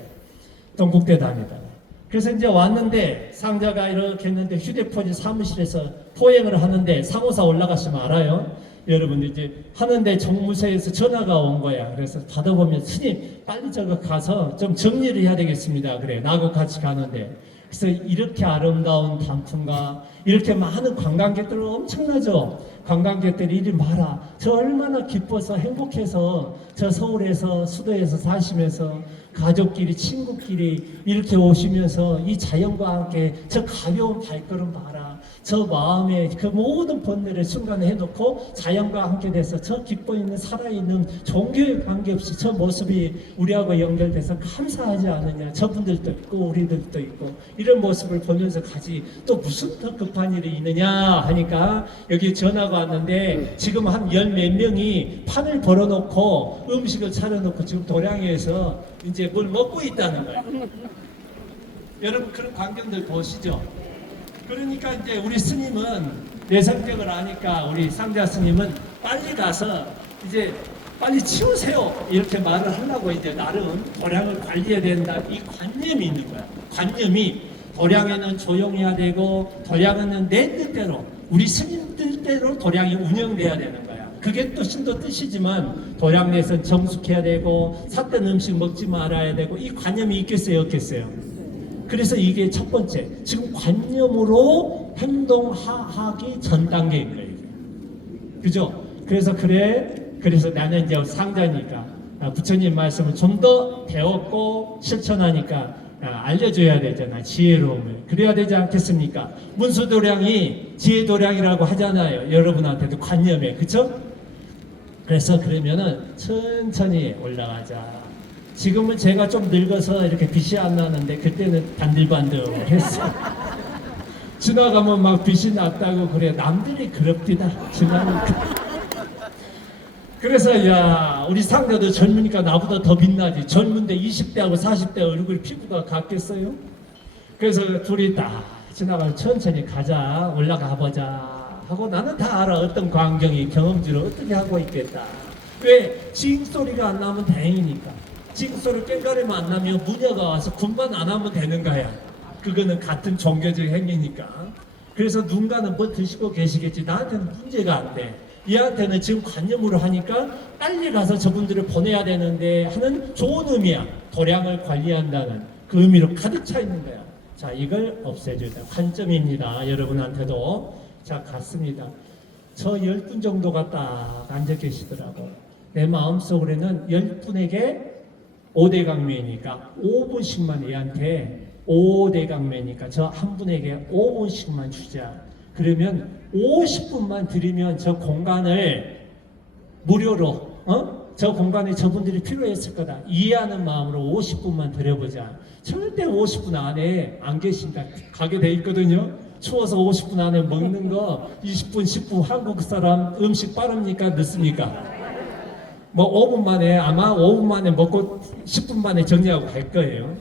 동국대 다니다가 그래서 이제 왔는데 상자가 이렇게 했는데 휴대폰이 사무실에서 포행을 하는데 상호사 올라가시면 알아요. 여러분 이제 하는데 정무서에서 전화가 온 거야. 그래서 받아보면 스님 빨리 저거 가서 좀 정리를 해야 되겠습니다. 그래 나하고 같이 가는데 그래서 이렇게 아름다운 단풍과 이렇게 많은 관광객들 엄청나죠. 관광객들이 이리 마라. 저 얼마나 기뻐서 행복해서 저 서울에서 수도에서 사시면서 가족끼리 친구끼리 이렇게 오시면서 이 자연과 함께 저 가벼운 발걸음 봐라. 저 마음에 그 모든 번뇌를 순간에 해놓고 자연과 함께 돼서 저 기뻐 있는 살아있는 종교에 관계없이 저 모습이 우리하고 연결돼서 감사하지 않느냐. 저분들도 있고 우리들도 있고 이런 모습을 보면서 가지 또 무슨 더 급한 일이 있느냐 하니까 여기 전화가 왔는데 지금 한 열 몇 명이 판을 벌어놓고 음식을 차려놓고 지금 도량에서 이제 뭘 먹고 있다는 거예요. 여러분 그런 광경들 보시죠. 그러니까 이제 우리 스님은 내 성격을 아니까 우리 상자 스님은 빨리 가서 이제 빨리 치우세요 이렇게 말을 하려고 이제 나름 도량을 관리해야 된다 이 관념이 있는 거야. 관념이 도량에는 조용해야 되고 도량은 내 뜻대로 우리 스님들 대로 도량이 운영돼야 되는 거야. 그게 또 신도 뜻이지만 도량 내에서는 정숙해야 되고 삿된 음식 먹지 말아야 되고 이 관념이 있겠어요 없겠어요? 그래서 이게 첫 번째, 지금 관념으로 행동하기 전 단계인 거예요. 그죠? 그래서 나는 이제 상자니까 부처님 말씀을 좀 더 배웠고 실천하니까 알려줘야 되잖아. 지혜로움을. 그래야 되지 않겠습니까? 문수도량이 지혜도량이라고 하잖아요. 여러분한테도 관념에. 그쵸? 그래서 그러면은 천천히 올라가자. 지금은 제가 좀 늙어서 이렇게 빛이 안 나는데 그때는 반들반들했어. 지나가면 막 빛이 났다고 그래. 남들이 그럽디다. 지나니까. 그래서 야 우리 상대도 젊으니까 나보다 더 빛나지. 젊은데 20대하고 40대 얼굴 피부가 같겠어요? 그래서 둘이 딱 지나가면 천천히 가자. 올라가 보자. 하고 나는 다 알아. 어떤 광경이 경험지를 어떻게 하고 있겠다. 왜? 징소리가 안 나면 다행이니까. 징소리 깽가리만 안 나면 무녀가 와서 군반 안 하면 되는 거야. 그거는 같은 종교적 행위니까. 그래서 누군가는 뭐 드시고 계시겠지. 나한테는 문제가 안 돼. 얘한테는 지금 관념으로 하니까 빨리 가서 저분들을 보내야 되는데 하는 좋은 의미야. 도량을 관리한다는 그 의미로 가득 차 있는 거야. 자, 이걸 없애주자. 관점입니다. 여러분한테도. 자, 갔습니다. 저 10분 정도가 딱 앉아 계시더라고. 내 마음속으로는 10분에게 5대 강매니까 5분씩만 얘한테 5대 강매니까 저 한 분에게 5분씩만 주자. 그러면 50분만 드리면 저 공간을 무료로 저 공간에 저분들이 필요했을 거다. 이해하는 마음으로 50분만 드려보자. 절대 50분 안에 안 계신다. 가게 돼 있거든요. 추워서 50분 안에 먹는 거 20분, 10분 한국 사람 음식 빠릅니까? 늦습니까? 뭐 5분 만에 아마 5분 만에 먹고 10분 만에 정리하고 갈 거예요.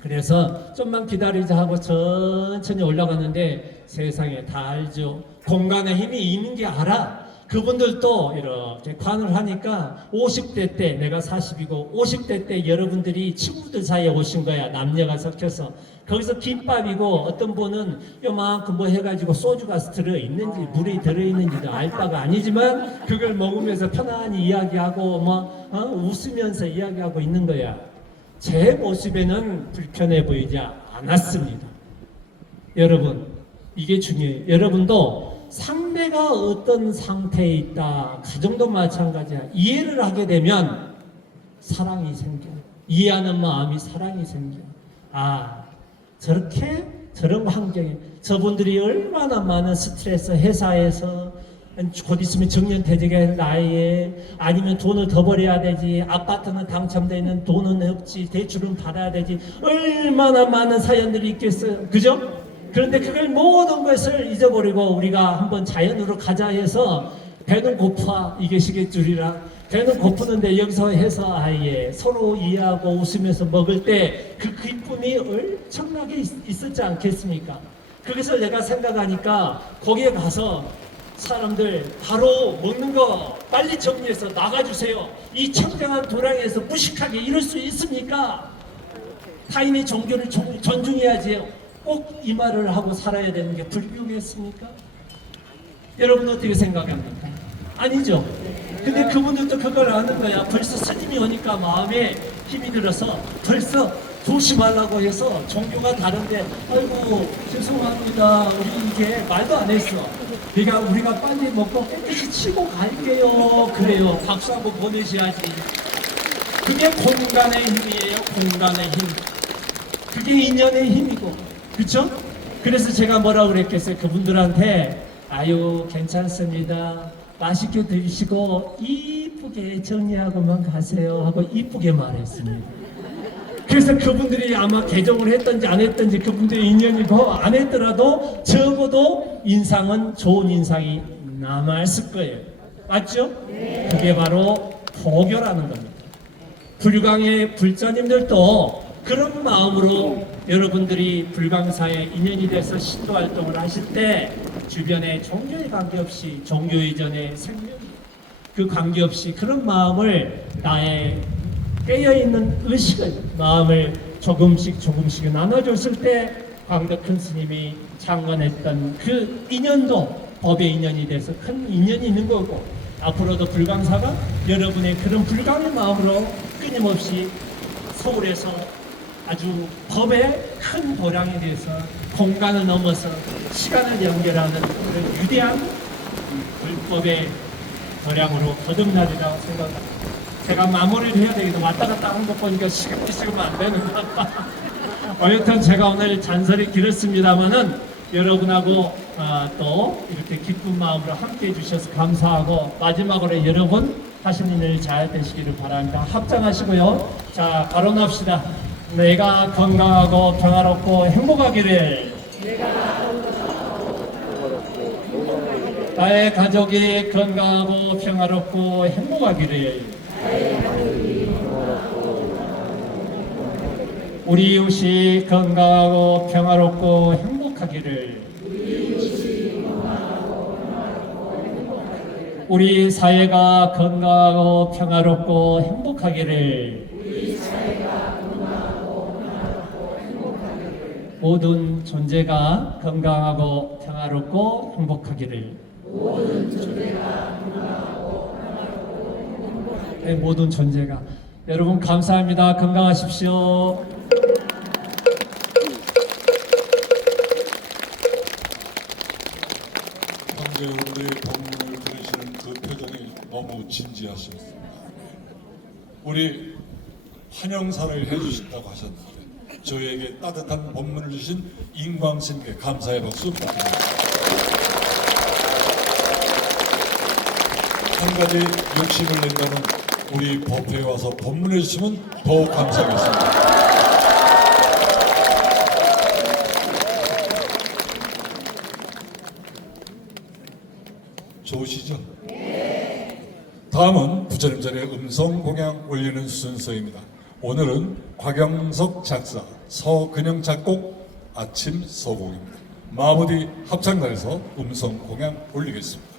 그래서 좀만 기다리자 하고 천천히 올라가는데 세상에 다 알죠. 공간에 힘이 있는 게 알아. 그분들도 이렇게 관을 하니까 50대 때 내가 40이고 50대 때 여러분들이 친구들 사이에 오신 거야. 남녀가 섞여서. 거기서 김밥이고 어떤 분은 요만큼 뭐 해가지고 소주가 들어있는지 물이 들어있는지도 알 바가 아니지만 그걸 먹으면서 편안히 이야기하고 뭐 웃으면서 이야기하고 있는 거야. 제 모습에는 불편해 보이지 않았습니다. 여러분 이게 중요해요. 여러분도 상대가 어떤 상태에 있다. 가정도 마찬가지야. 이해를 하게 되면 사랑이 생겨. 이해하는 마음이 사랑이 생겨. 저렇게 저런 환경에 저분들이 얼마나 많은 스트레스 회사에서 곧 있으면 정년퇴직할 나이에 아니면 돈을 더 벌어야 되지. 아파트는 당첨되어 있는 돈은 없지. 대출은 받아야 되지. 얼마나 많은 사연들이 있겠어요. 그죠? 그런데 그걸 모든 것을 잊어버리고 우리가 한번 자연으로 가자 해서 배는 고파 이게 시계줄이라 배는 고프는데 여기서 해서 서로 이해하고 웃으면서 먹을 때 그 기쁨이 엄청나게 있었지 않겠습니까? 그래서 내가 생각하니까 거기에 가서 사람들 바로 먹는 거 빨리 정리해서 나가주세요. 이 청정한 도량에서 무식하게 이럴 수 있습니까? 타인의 종교를 존중해야지. 꼭 이 말을 하고 살아야 되는 게 불교겠습니까? 여러분 어떻게 생각합니까? 아니죠. 근데 그분들도 그걸 아는 거야. 벌써 스님이 오니까 마음에 힘이 들어서 벌써 조심하려고 해서 종교가 다른데 아이고 죄송합니다. 우리 이게 말도 안 했어. 그러니까 우리가 빨리 먹고 깨끗이 치고 갈게요. 그래요. 박수 한번 보내셔야지. 그게 공간의 힘이에요. 공간의 힘. 그게 인연의 힘이고. 그렇죠? 그래서 제가 뭐라고 그랬겠어요? 그분들한테 아유 괜찮습니다. 맛있게 드시고 이쁘게 정리하고만 가세요 하고 이쁘게 말했습니다. 그래서 그분들이 아마 개종을 했든지 안 했든지 그분들의 인연이고 안 했더라도 적어도 인상은 좋은 인상이 남아있을 거예요. 맞죠? 네. 그게 바로 포교라는 겁니다. 불광의 불자님들도 그런 마음으로 여러분들이 불광사에 인연이 돼서 신도 활동을 하실 때 주변에 종교에 관계없이 종교 이전의 생명 그 관계없이 그런 마음을 나의 깨어있는 의식을 마음을 조금씩 나눠줬을 때 광덕 큰 스님이 창건했던 그 인연도 법의 인연이 돼서 큰 인연이 있는 거고 앞으로도 불광사가 여러분의 그런 불광의 마음으로 끊임없이 서울에서 아주 법의 큰 도량에 대해서 공간을 넘어서 시간을 연결하는 그런 위대한 불법의 도량으로 거듭나리라고 생각합니다. 제가 마무리를 해야 되겠다. 왔다 갔다 하는 거 보니까 시간이 지금 안 되는 것 같다. 여튼 제가 오늘 잔소리 길었습니다만은 여러분하고 또 이렇게 기쁜 마음으로 함께 해주셔서 감사하고 마지막으로 여러분 하시는 일 잘 되시기를 바랍니다. 합장하시고요. 자, 발언합시다. 내가 건강하고 평화롭고 행복하기를. 나의 가족이 건강하고 평화롭고 행복하기를. 우리 이웃이 건강하고 평화롭고 행복하기를. 우리 사회가 건강하고 평화롭고 행복하기를. 모든 존재가 건강하고 평화롭고 행복하기를. 네, 모든 존재가. 여러분 감사합니다. 건강하십시오. 황제우리 법문을 들으시는 그 표정이 너무 진지하셨습니다. 우리 환영사를 해주신다고 하셨는데 저희에게 따뜻한 법문을 주신 인광스님께 감사의 박수 부탁드립니다. 한 가지 욕심을 낸다면 우리 법회에 와서 법문해 주시면 더욱 감사하겠습니다. 좋으시죠? 다음은 부처님 자리에 음성 공양 올리는 순서입니다. 오늘은 곽영석 작사, 서근영 작곡, 아침 서곡입니다. 마무리 합창단에서 음성 공양 올리겠습니다.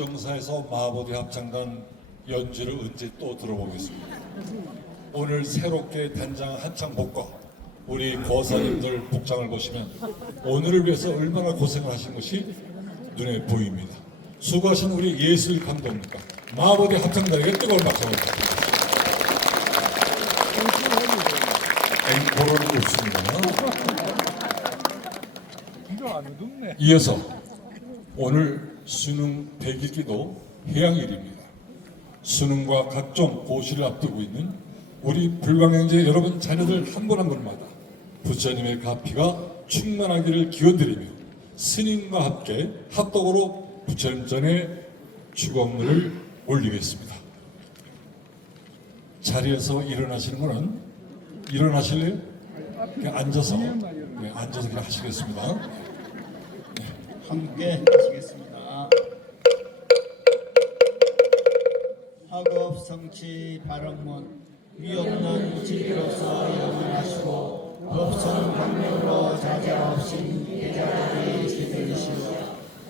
월정사에서 마보디 합창단 연주를 언제 또 들어보겠습니다. 오늘 새롭게 단장한 한창복과 우리 거사님들 복장을 보시면 오늘을 위해서 얼마나 고생을 하신 것이 눈에 보입니다. 수고하신 우리 예술 감독님과 마보디 합창단에게 뜨거운 박수를 부탁드립니다. 앵콜은 없습니다. 이어서 오늘 수능 100일기도 해양일입니다. 수능과 각종 고시를 앞두고 있는 우리 불광형제 여러분 자녀들 한 분 한 분마다 부처님의 가피가 충만하기를 기원드리며 스님과 함께 합독으로 부처님 전에 주걱물을 올리겠습니다. 자리에서 일어나시는 분은 일어나실래요? 그냥 앉아서 앉아서 그냥 하시겠습니다. 함께 하시겠습니다. 학업 성취 발언문 위없는 진리로서 영원하시고 법성 강령으로 자자없인 계자들이 세대이시오.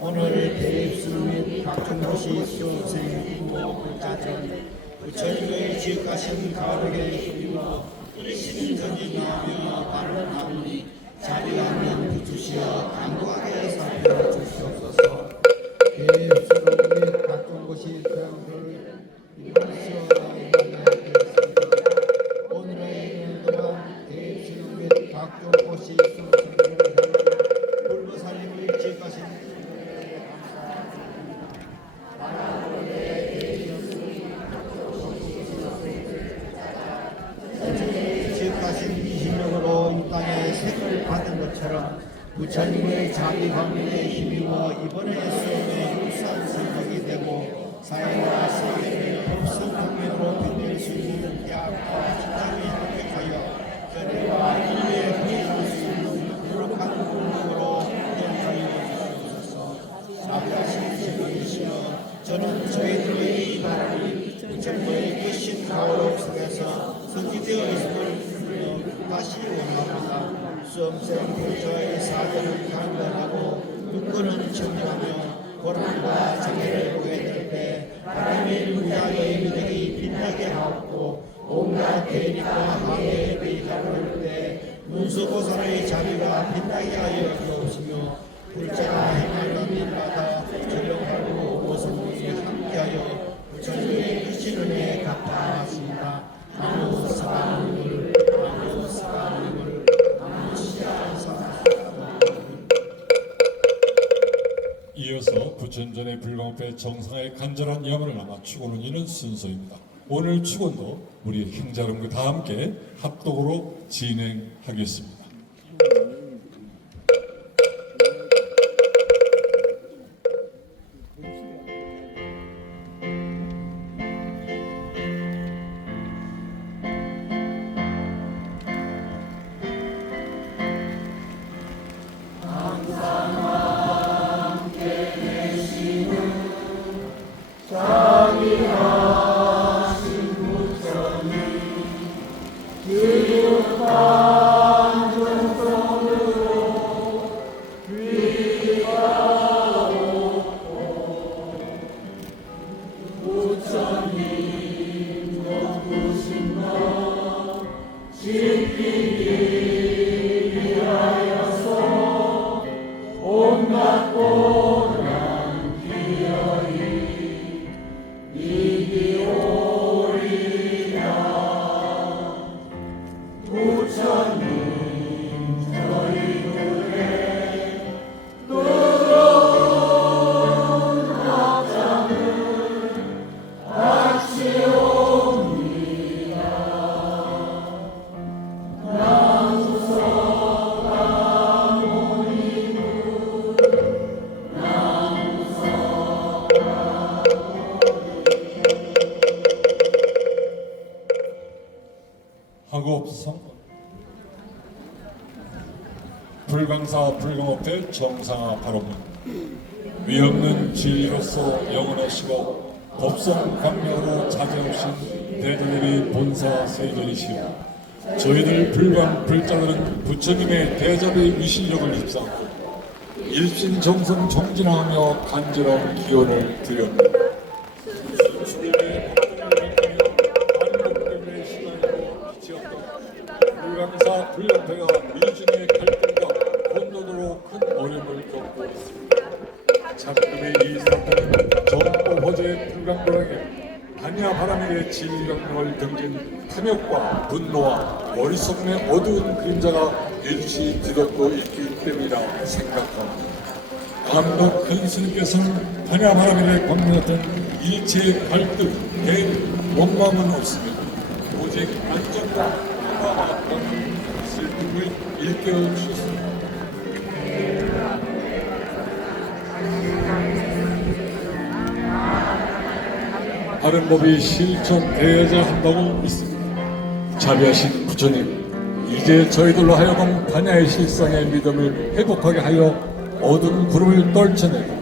오늘 대입수 및 각종 도시 수업생 부모 불자전 부처님의 지극하신 가르게 힘입어 일신 전진하며 발언하오니 자비하면 부주시어 강구하게 살펴 주시옵소서. 대입수로 및 각종 도시 수업을 이루시어 오늘의 있는 동안 대입수 및 각종 도시 수업생들을 향한 불보살님의 지극하신 지극하신 이심력으로 이 땅에 색을 받은 것처럼 부처님의 자비 광명에 힘입어 이번에 수업에 유수한 성격이 되고 사회와 세계를 법성 광명으로 빛낼 수 있는 대학과 직장이 합격하여 견해와 인류에 회의할 수 있는 노력한 공력으로 연주하여 주시옵소서. 자비하신 주님이시여 저는 저희들의 이 바람이 부처님의 크신 가오로 속에서 성취되어 있음을 다시 원합니다. 수험생 교조의 사정을 강변하고 육군은 정리하며 고난과 장애를 보게 될 때 하나님의 무자의 미덕이 빛나게 하옵고 온갖 대립과 항해에 베이가 올 때 문수보살의 자비가 빛나게 하여 주옵시며 불자가 행할 일마다 전력하고 모성분이 함께하여 부처님의 크신 은혜에 갚아하십니다. 나무 사랑을 나무 사랑을 나무 시장사. 이어서 부처전의 불광패 정상의 간절한 염원을 남아 축원을 이는 순서입니다. 오늘 축원도 우리 형제여러분과 다 함께 합독으로 진행하겠습니다. 학업성 불광사 불광업회 정상화 발언문 위없는 진리로서 영원하시고 법성 광명으로 자제하신 대전의 본사 세전이시여 저희들 불광 불자들은 부처님의 대접의 위신력을 입사하고 일신정성 정진하며 간절한 기원을 드립니다. 불강사 불령패가 미진의 갈등과 혼돈으로 큰 어려움을 겪고 있습니다. 작품의 이 사건은 정보 호재의 불강도랑에 반야 바람에게 진리강령을 등진 탐욕과 분노와 머릿속 내 어두운 그림자가 일시 뒤덮고 있기 때문이라 생각합니다. 감독 큰 스님께서는 반야 바람에게 광명했던 일체의 갈등, 대립, 원망은 없습니다. 오직 안전과 평화와 슬픔을 일깨워 주셨습니다. 다른 법이 실천되어야 한다고 믿습니다. 자비하신 부처님, 이제 저희들로 하여금 반야의 실상의 믿음을 회복하게 하여 어두운 구름을 떨쳐내고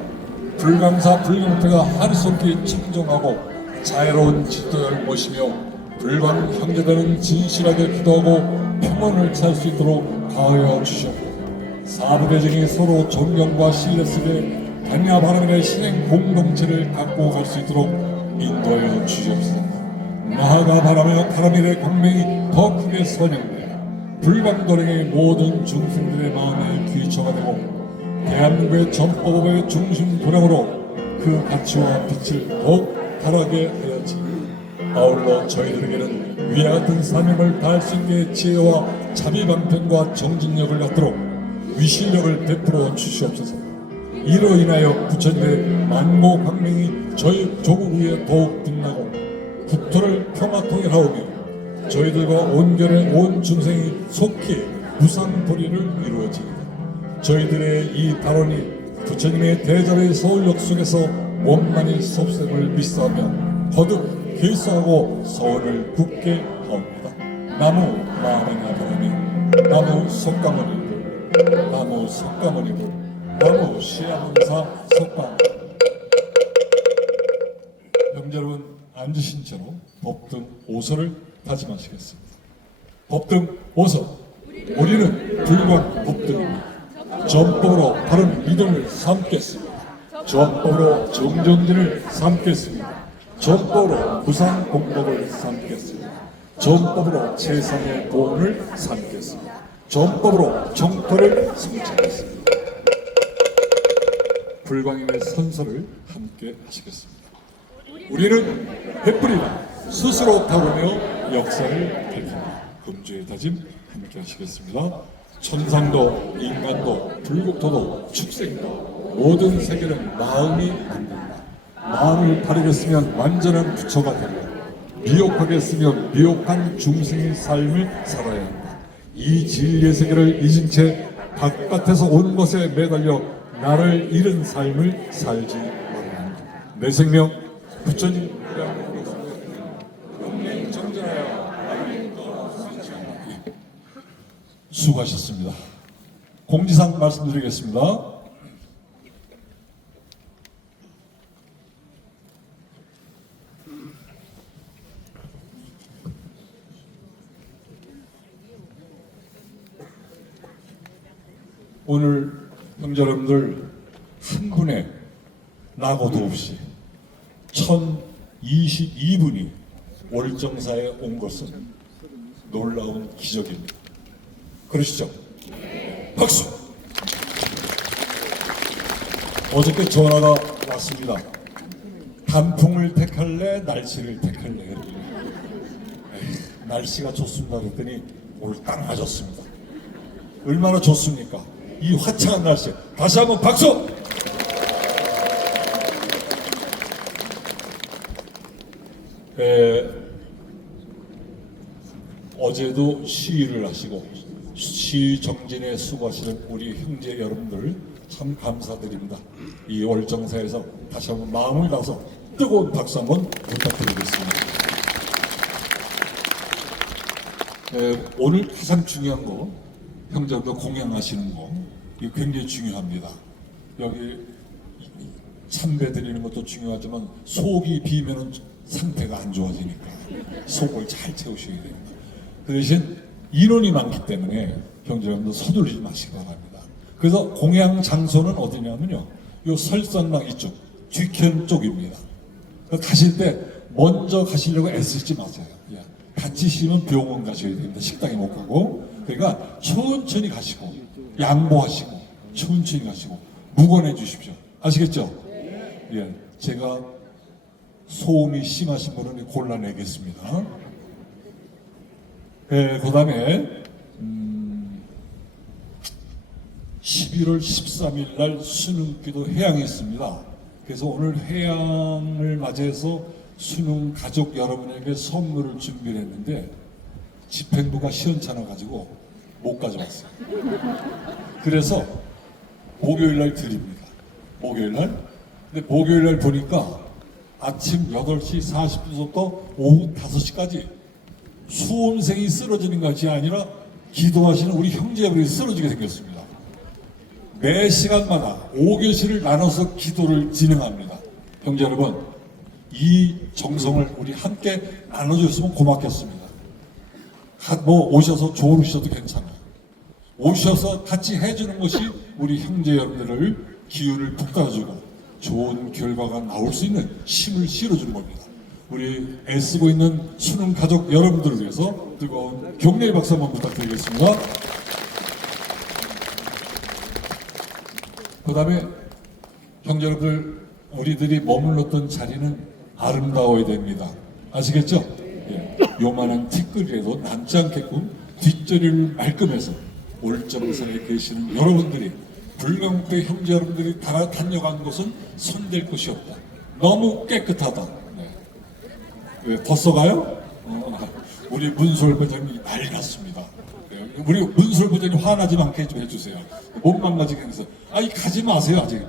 불강사 불경패가 하루속히 청정하고 자유로운 지도를 모시며 불광 형제들은 진실하게 기도하고 평온을 찾을 수 있도록 가하여 주셨고 사부대중이 서로 존경과 신뢰 속에 반야 바람의 신행 공동체를 갖고 갈 수 있도록 인도하여 주시옵소서. 나아가 바라며 바람일의 광명이 더 크게 선양되어 불광도령의 모든 중생들의 마음에 귀처가 되고 대한민국의 전법의 중심 도량으로 그 가치와 빛을 더욱 달하게 하였지. 아울러 저희들에게는 위와 같은 사명을 다할 수 있게 지혜와 자비방편과 정진력을 갖도록 위실력을 베풀어 주시옵소서. 이로 인하여 부처님의 만고 광명이 저희 조국 위에 더욱 빛나고 국토를 평화통일하오며 저희들과 온결의 온 중생이 속히 무상도리를 이루어지이다. 저희들의 이 발언이 부처님의 대접의 서울역 속에서 원만히 섭생을 믿사하며 거듭 계수하고 서울을 굳게 하옵니다. 나무 마음의 바람이 나무 석가모니불 나무 석가모니불 나무 시아문사 석방. 형제 여러분, 앉으신 채로 법등 오서를 다짐하시겠습니다. 법등 오서. 우리는 불광 법등입니다. 전법으로 바른 믿음을 삼겠습니다. 전법으로 정정진을 삼겠습니다. 전법으로 부상 공덕을 삼겠습니다. 전법으로 세상의 보온을 삼겠습니다. 전법으로 정토를 성취하겠습니다. 불광인의 선서를 함께 하시겠습니다. 우리는 햇불이나 스스로 타오르며 역사를 밝힌다. 금주의 다짐 함께 하시겠습니다. 천상도, 인간도, 불국토도, 축생도 모든 세계는 마음이 만든다. 마음을 바르겠으면 완전한 부처가 되고 미혹하겠으면 미혹한 중생의 삶을 살아야 한다. 이 진리의 세계를 잊은 채 바깥에서 온 것에 매달려 나를 잃은 삶을 살지 말아야 한다. 내 생명 부처님 영맹정전하여 수고하셨습니다. 공지사항 말씀드리겠습니다. 오늘 형제 여러분들 한 분의 낙오도 없이 1022분이 월정사에 온 것은 놀라운 기적입니다. 그러시죠? 박수! 어저께 전화가 왔습니다. 단풍을 택할래? 날씨를 택할래? 날씨가 좋습니다 그랬더니 오늘 딱 맞았습니다. 얼마나 좋습니까? 이 화창한 날씨. 다시 한번 박수! 어제도 시위를 하시고 시위 정진에 수고하시는 우리 형제 여러분들 참 감사드립니다. 이 월정사에서 다시 한번 마음을 다해서 뜨거운 박수 한번 부탁드리겠습니다. 오늘 가장 중요한 거 형제들 공양하시는 거 이거 굉장히 중요합니다. 여기 참배 드리는 것도 중요하지만 속이 비면은 상태가 안 좋아지니까 속을 잘 채우셔야 됩니다. 그 대신 인원이 많기 때문에 형제여러분들 서두르지 마시기 바랍니다. 그래서 공양 장소는 어디냐면요, 요 설산강 이쪽 뒤편 쪽입니다. 가실 때 먼저 가시려고 애쓰지 마세요. 예. 다치시면 병원 가셔야 됩니다. 식당에 못 가고. 그러니까 천천히 가시고 양보하시고 천천히 가시고 묵언해 주십시오. 아시겠죠? 예. 제가 소음이 심하신 분은 골라내겠습니다. 예, 그 다음에 11월 13일 날 수능기도 해양이 있습니다. 그래서 오늘 해양을 맞이해서 수능 가족 여러분에게 선물을 준비를 했는데 집행부가 시원찮아 가지고 못 가져왔어요. 그래서 목요일 날 드립니다. 목요일 날. 근데 목요일 날 보니까 아침 8시 40분부터 오후 5시까지 수험생이 쓰러지는 것이 아니라 기도하시는 우리 형제분이 쓰러지게 생겼습니다. 매 시간마다 5교시를 나눠서 기도를 진행합니다. 형제 여러분, 이 정성을 우리 함께 나눠줬으면 고맙겠습니다. 뭐 오셔서 좋으셔도 괜찮아요. 오셔서 같이 해주는 것이 우리 형제 여러분들을 기운을 북돋아주고 좋은 결과가 나올 수 있는 힘을 실어주는 겁니다. 우리 애쓰고 있는 수능 가족 여러분들을 위해서 뜨거운 격려의 박수 한번 부탁드리겠습니다. 그 다음에 형제 여러분들, 우리들이 머물렀던 자리는 아름다워야 됩니다. 아시겠죠? 예. 요만한 티끌이라도 남지 않게끔 뒷자리를 말끔해서 올정선에 계시는 여러분들이, 불광대 형제 여러분들이 다 다녀간 곳은 손댈 곳이 없다. 너무 깨끗하다. 네. 왜 벗어가요? 우리 문솔부장님이 낡았습니다. 네. 우리 문솔부장님 화나지 않게 좀 해주세요. 못 망가지게 해서 아니 가지 마세요. 아직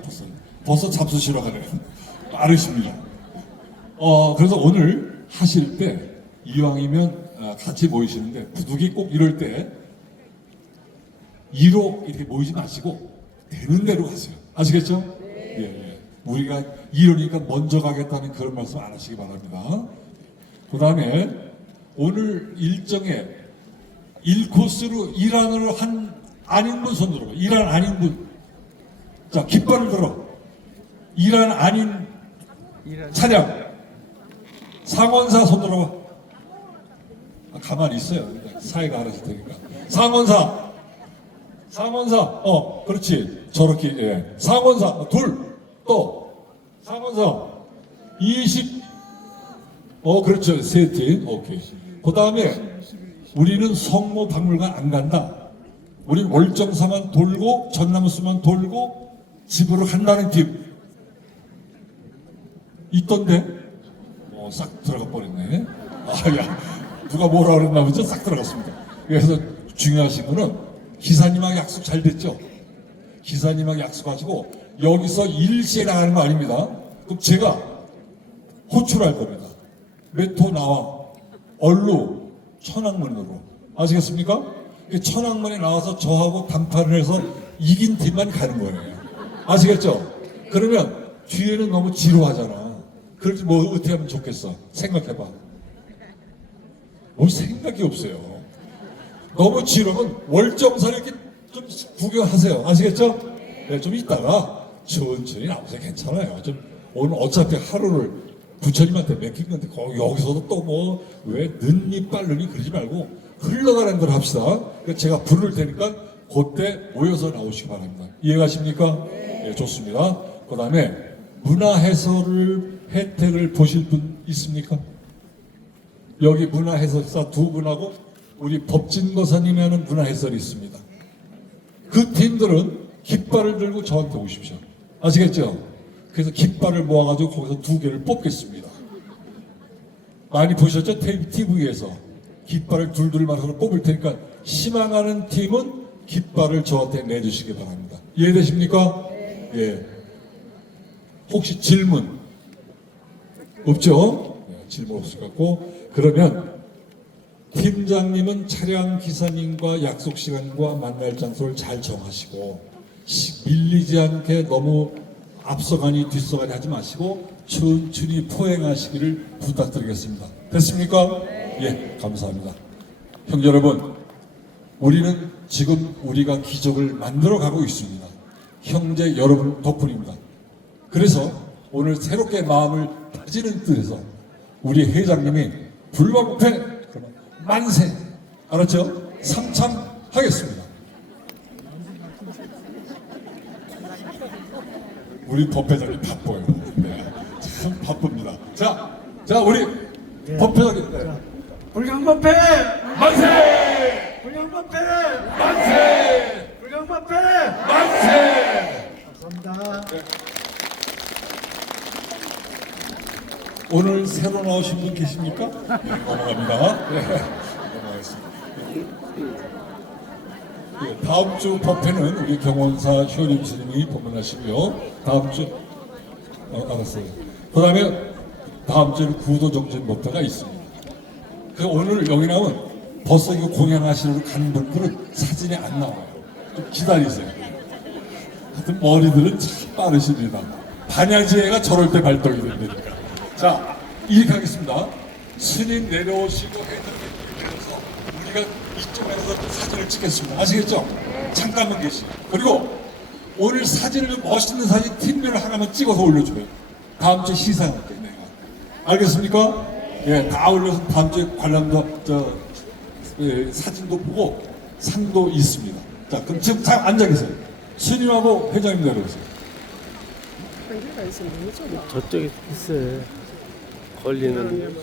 벗어 잡수시러 가래요. 빠르십니다. 그래서 오늘 하실 때 이왕이면 같이 모이시는데 부득이 꼭 이럴 때 2로 이렇게 모이지 마시고 되는 대로 가세요. 아시겠죠? 예, 예. 우리가 이러니까 먼저 가겠다는 그런 말씀 안 하시기 바랍니다. 그 다음에 오늘 일정에 1코스로 일안으로 한 아닌 분 손 들어봐. 일안 아닌 분. 자, 깃발을 들어. 일안 아닌 차량. 상원사 손 들어봐. 가만히 있어요. 사회가 알아서 되니까. 상원사. 그렇지. 저렇게, 예. 상원사, 둘, 또, 상원사, 20, 그렇죠. 세 팀. 오케이. 그 다음에, 우리는 성모박물관 안 간다. 우리 월정사만 돌고, 전남수만 돌고, 집으로 간다는 팀. 있던데? 싹 들어가 버렸네. 누가 뭐라 그랬나 보죠? 싹 들어갔습니다. 그래서 중요하신 거는, 기사님하고 약속 잘 됐죠? 기사님하고 약속하시고 여기서 일시에 나가는 거 아닙니다. 그럼 제가 호출할 겁니다. 메토 나와. 얼루 천왕문으로. 아시겠습니까? 천왕문에 나와서 저하고 단판을 해서 이긴 팀만 가는 거예요. 아시겠죠? 그러면 뒤에는 너무 지루하잖아. 그렇지 뭐 어떻게 하면 좋겠어? 생각해봐. 뭘 생각이 없어요. 너무 지루하면 월정사를 이렇게 좀 구경하세요. 아시겠죠? 네, 좀 있다가 천천히 나오세요. 괜찮아요. 좀 오늘 어차피 하루를 부처님한테 맡긴 건데 여기서도 또 뭐 왜 늦니 빠르니 그러지 말고 흘러가는 대로 합시다. 그러니까 제가 부를 테니까 그때 모여서 나오시기 바랍니다. 이해가십니까? 네, 좋습니다. 그 다음에 문화해설 혜택을 보실 분 있습니까? 여기 문화해설사 두 분하고 우리 법진거사님이 하는 문화해설이 있습니다. 그 팀들은 깃발을 들고 저한테 오십시오. 아시겠죠? 그래서 깃발을 모아가지고 거기서 2개를 뽑겠습니다. 많이 보셨죠? TV에서 깃발을 둘둘 말아서 뽑을 테니까 희망하는 팀은 깃발을 저한테 내주시기 바랍니다. 이해되십니까? 예. 혹시 질문 없죠? 네, 질문 없을 것 같고, 그러면 팀장님은 차량 기사님과 약속 시간과 만날 장소를 잘 정하시고 밀리지 않게 너무 앞서가니 뒤서가니 하지 마시고 천천히 포행하시기를 부탁드리겠습니다. 됐습니까? 예, 감사합니다. 형제 여러분, 우리는 지금 우리가 기적을 만들어 가고 있습니다. 형제 여러분 덕분입니다. 그래서 오늘 새롭게 마음을 다지는 뜻에서 우리 회장님이 불법회 만세, 알았죠? 삼창하겠습니다. 우리 법회장이 바빠요. 네, 참 바쁩니다. 자 우리 법회장님. 네. 불경법회 만세! 불경법회 만세! 불경법회 만세! 감사합니다. 오늘 새로 나오신 분 계십니까? 네, 넘어갑니다. 네, 넘어가겠습니다. 네, 다음 주 법회는 우리 경원사 효림 스님이 법문하시고요. 다음 주 알았어요. 그다음에 다음 주에는 구도정신 법회가 있습니다. 그 오늘 여기 나오면 벌써 이거 공양하시러 가는 분들은 사진이 안 나와요. 좀 기다리세요. 하여튼 머리들은 참 빠르십니다. 반야지혜가 저럴 때 발동이 된다니까. 자, 이렇게 하겠습니다. 스님 내려오시고 회장님 내려서 우리가 이쪽에서 사진을 찍겠습니다. 아시겠죠? 잠깐만 계시고. 그리고 오늘 사진을 멋있는 사진 팀별 하나만 찍어서 올려줘요. 다음 주에 시상할게요. 내가. 알겠습니까? 예, 다 올려서 다음 주에 관람도 사진도 보고 상도 있습니다. 자, 그럼 지금 다 앉아 계세요. 스님하고 회장님 내려오세요. 저쪽에 있어요. 걸리는.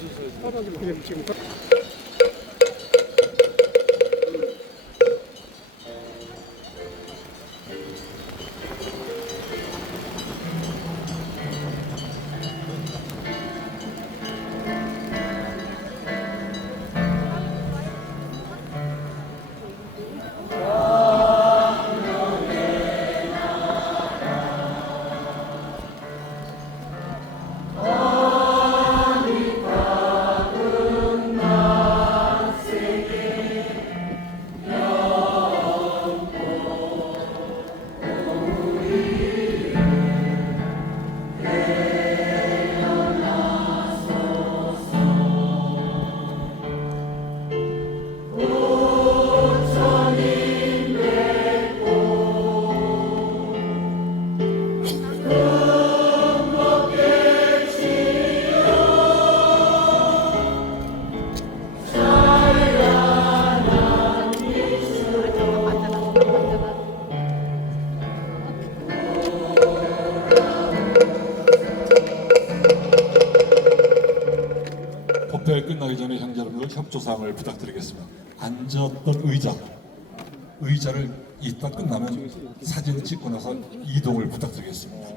법회 끝나기 전에 형제 여러분들 협조사항을 부탁드리겠습니다. 앉았던 의자를 이따 끝나면 사진 찍고 나서 이동을 부탁드리겠습니다.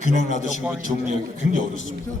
균형 놔두시면 정리하기 굉장히 어렵습니다.